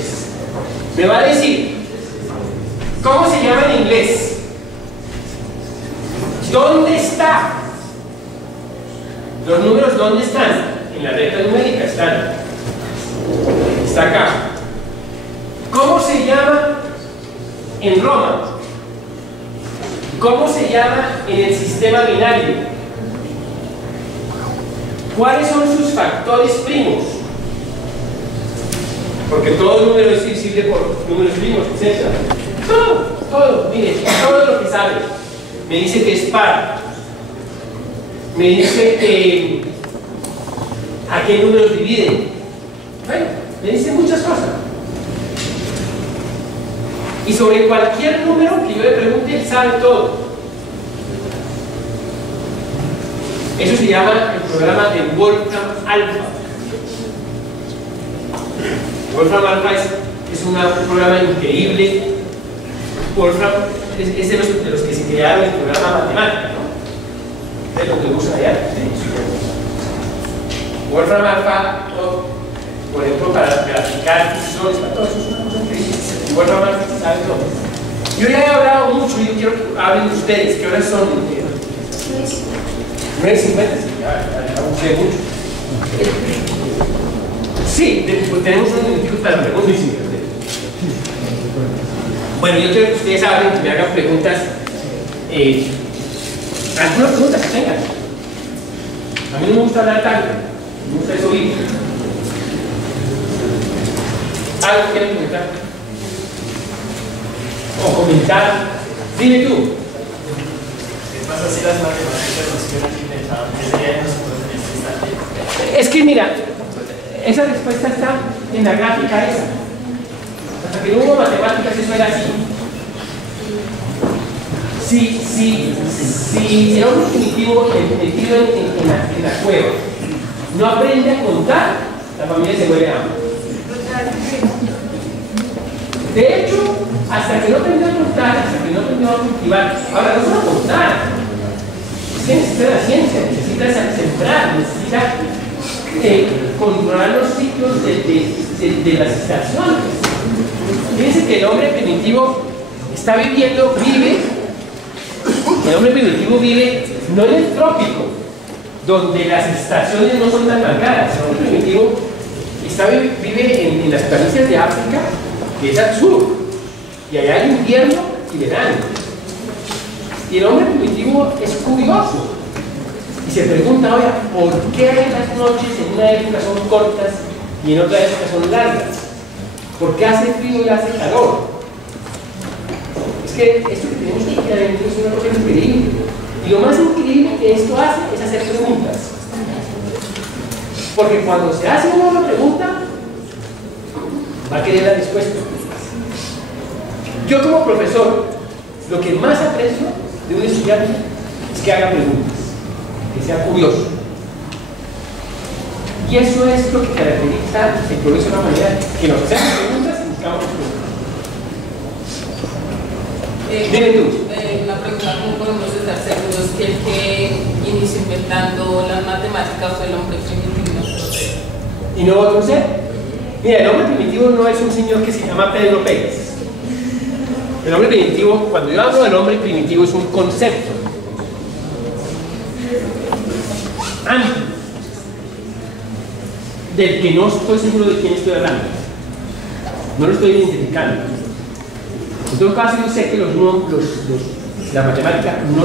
Me va a decir cómo se llama en inglés. ¿Dónde está? Los números, ¿dónde están? En la recta numérica están. Está acá. ¿Cómo se llama en Roma? ¿Cómo se llama en el sistema binario? ¿Cuáles son sus factores primos? Porque todo número es divisible por números primos, etc. Todo, mire, todo lo que sabe. Me dice que es par. Me dice que a qué números divide. Bueno, me dice muchas cosas. Y sobre cualquier número que yo le pregunte, él sabe todo. Eso se llama el programa de Wolfram Alpha. Wolfram Alpha es un programa increíble. Wolfram es de los que se crearon el programa matemático, ¿no? De lo que usan allá. Wolfram Alpha, por ejemplo, para graficar funciones, para todo eso es una cosa increíble. Wolfram Alpha sabe todo. Yo ya he hablado mucho y yo quiero que hablen ustedes. ¿Qué horas son? 9:50, ya usé mucho. Sí, pues tenemos unos minutos para preguntas. Bueno, yo quiero que ustedes hablen, que me hagan preguntas, algunas preguntas que tengan. A mí no me gusta hablar tanto, me gusta eso oír. ¿Algo quieren preguntar? O comentar. Dime tú. ¿Qué pasa si las matemáticas nos hubieran inventado? ¿Qué serían nosotros en este instante? Es que mira, esa respuesta está en la gráfica esa. Hasta que no hubo matemáticas, eso era así. Si el hombre primitivo metido en la cueva no aprende a contar, la familia se muere de hambre. De hecho, hasta que no aprendió a contar, hasta que no aprendió a cultivar, ahora no solo contar, es que necesita la ciencia, necesita sembrar, necesita controlar los ciclos de las estaciones. Fíjense que el hombre primitivo vive El hombre primitivo vive no en el trópico, donde las estaciones no son tan marcadas. El hombre primitivo vive en las planicies de África, que es al sur, y allá hay invierno y verano. Y el hombre primitivo es curioso y se pregunta, oye, ¿por qué las noches en una época son cortas y en otra época son largas? ¿Por qué hace frío y hace calor? Es que esto que tenemos aquí adentro es una cosa increíble. Y lo más increíble que esto hace es hacer preguntas. Porque cuando se hace una pregunta, va a querer la respuesta. Yo como profesor, lo que más aprecio de un estudiante es que haga preguntas, que sea curioso. Y eso es lo que caracteriza el progreso de la humanidad, que nos hacemos preguntas y buscamos respuestas. Dime tú. La pregunta, ¿cómo podemos estar seguros que el que inició inventando las matemáticas fue el hombre primitivo? ¿Y no otro ser? Mira, el hombre primitivo no es un señor que se llama Pedro Pérez. El hombre primitivo, cuando yo hablo del hombre primitivo, es un concepto amplio, del que no estoy seguro de quién estoy hablando. No lo estoy identificando. En todo caso, yo sé que la matemática no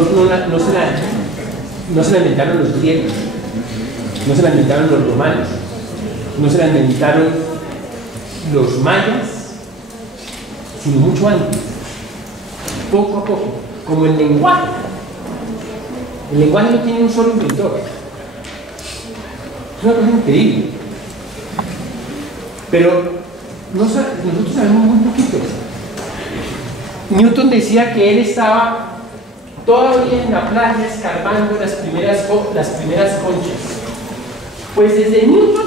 se la inventaron los griegos, no se la inventaron los romanos, no se la inventaron los mayas, sino mucho antes, poco a poco, como el lenguaje. El lenguaje no tiene un solo inventor. Es una cosa increíble. Pero nosotros sabemos muy poquito. Newton decía que él estaba todavía en la playa escarbando las primeras conchas. Pues desde Newton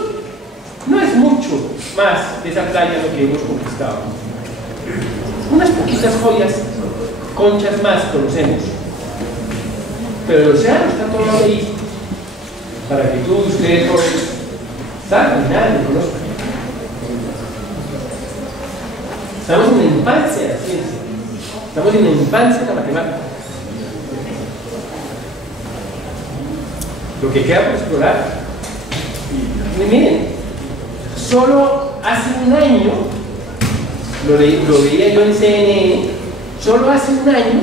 no es mucho más de esa playa lo que hemos conquistado. Unas poquitas joyas, conchas más conocemos. Pero el océano está todo ahí para que tú y ustedes salgan y nadie lo conozca. Estamos en la infancia de la ciencia. Estamos en la infancia de la matemática. Lo que queda por explorar. Y miren, solo hace un año, lo veía yo en CNN, solo hace un año,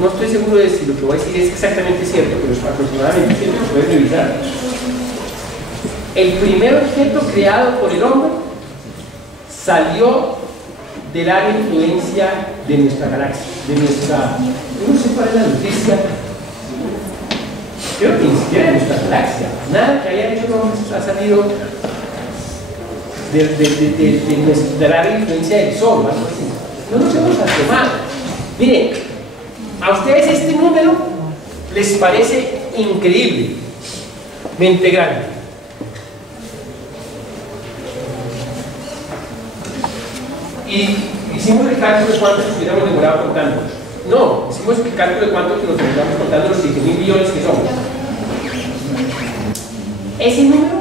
no estoy seguro de si lo que voy a decir es exactamente cierto, pero es aproximadamente cierto, lo pueden revisar. El primer objeto creado por el hombre salió del área de influencia de nuestra galaxia, no sé cuál es la noticia, creo que ni siquiera de nuestra galaxia, nada que haya hecho el hombre ha salido del área de influencia del Sol, algo así. No nos hemos asomado. Miren, a ustedes este número les parece increíblemente grande. Y hicimos el cálculo de cuánto nos hubiéramos demorado contando. No, hicimos el cálculo de cuánto nos demoramos contando los 7.000 billones que somos. Ese número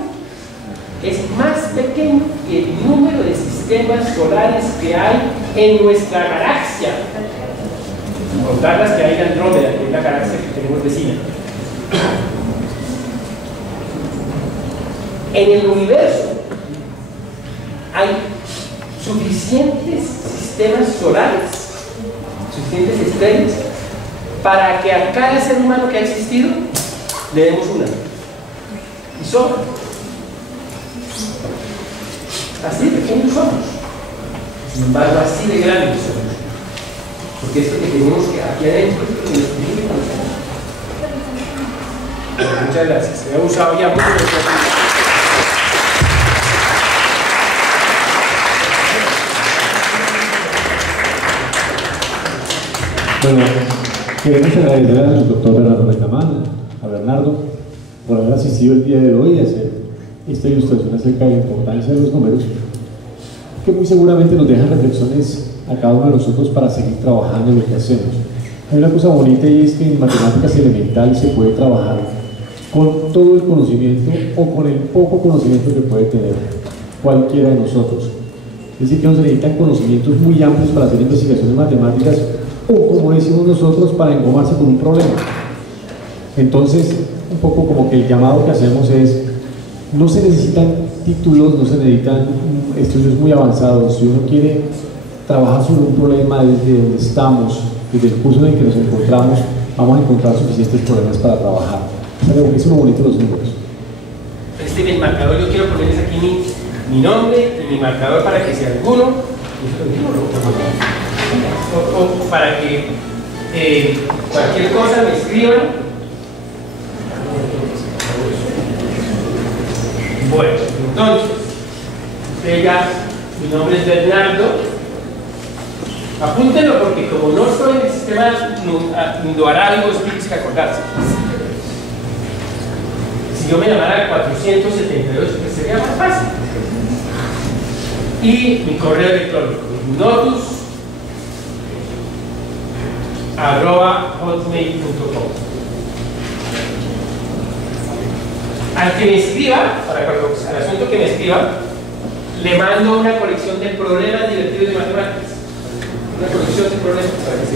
es más pequeño que el número de sistemas solares que hay en nuestra galaxia. Sin contar las que hay en Andrómeda, que es la galaxia que tenemos vecina. En el universo hay suficientes sistemas solares, suficientes estrellas, para que a cada ser humano que ha existido le demos una. Y sobra. Así de pequeños somos. Sin embargo, así de grandes somos. Porque esto que tenemos aquí adentro es lo que nos tiene que conocer. Muchas gracias. Se ha usado ya mucho de esto. Bueno, queremos agradecer al doctor Bernardo Recamán, a Bernardo, por haber asistido el día de hoy y hacer esta ilustración acerca de la importancia de los números, que muy seguramente nos dejan reflexiones a cada uno de nosotros para seguir trabajando en lo que hacemos. Hay una cosa bonita y es que en matemáticas elementales se puede trabajar con todo el conocimiento o con el poco conocimiento que puede tener cualquiera de nosotros. Es decir, que no se necesitan conocimientos muy amplios para hacer investigaciones matemáticas o, como decimos nosotros, para engomarse con un problema. Entonces, un poco como que el llamado que hacemos es, no se necesitan títulos, no se necesitan estudios muy avanzados. Si uno quiere trabajar sobre un problema desde donde estamos, desde el curso en el que nos encontramos, vamos a encontrar suficientes problemas para trabajar. Eso es lo bonito de los números. Este es el marcador, yo quiero ponerles aquí mi nombre y mi marcador para que si alguno, o para que cualquier cosa me escriban. Bueno, entonces, mi nombre es Bernardo. Apúntenlo porque como no estoy en el sistema indoarábigo, es difícil acordarse. Si yo me llamara 478, pues sería más fácil. Y mi correo electrónico, ignotus@hotmail.com. Al que me escriba, para el asunto que me escriba, le mando una colección de problemas directivos de matemáticas. Una colección de problemas para que se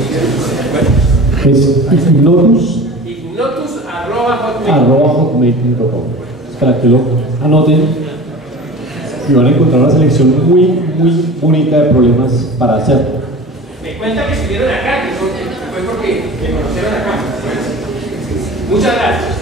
Es ignotus ignotus@hotmail.com. para que lo anoten y van a encontrar una selección muy bonita de problemas para hacer. Me cuenta que estuvieron acá, que fue porque me conocieron acá. Muchas gracias.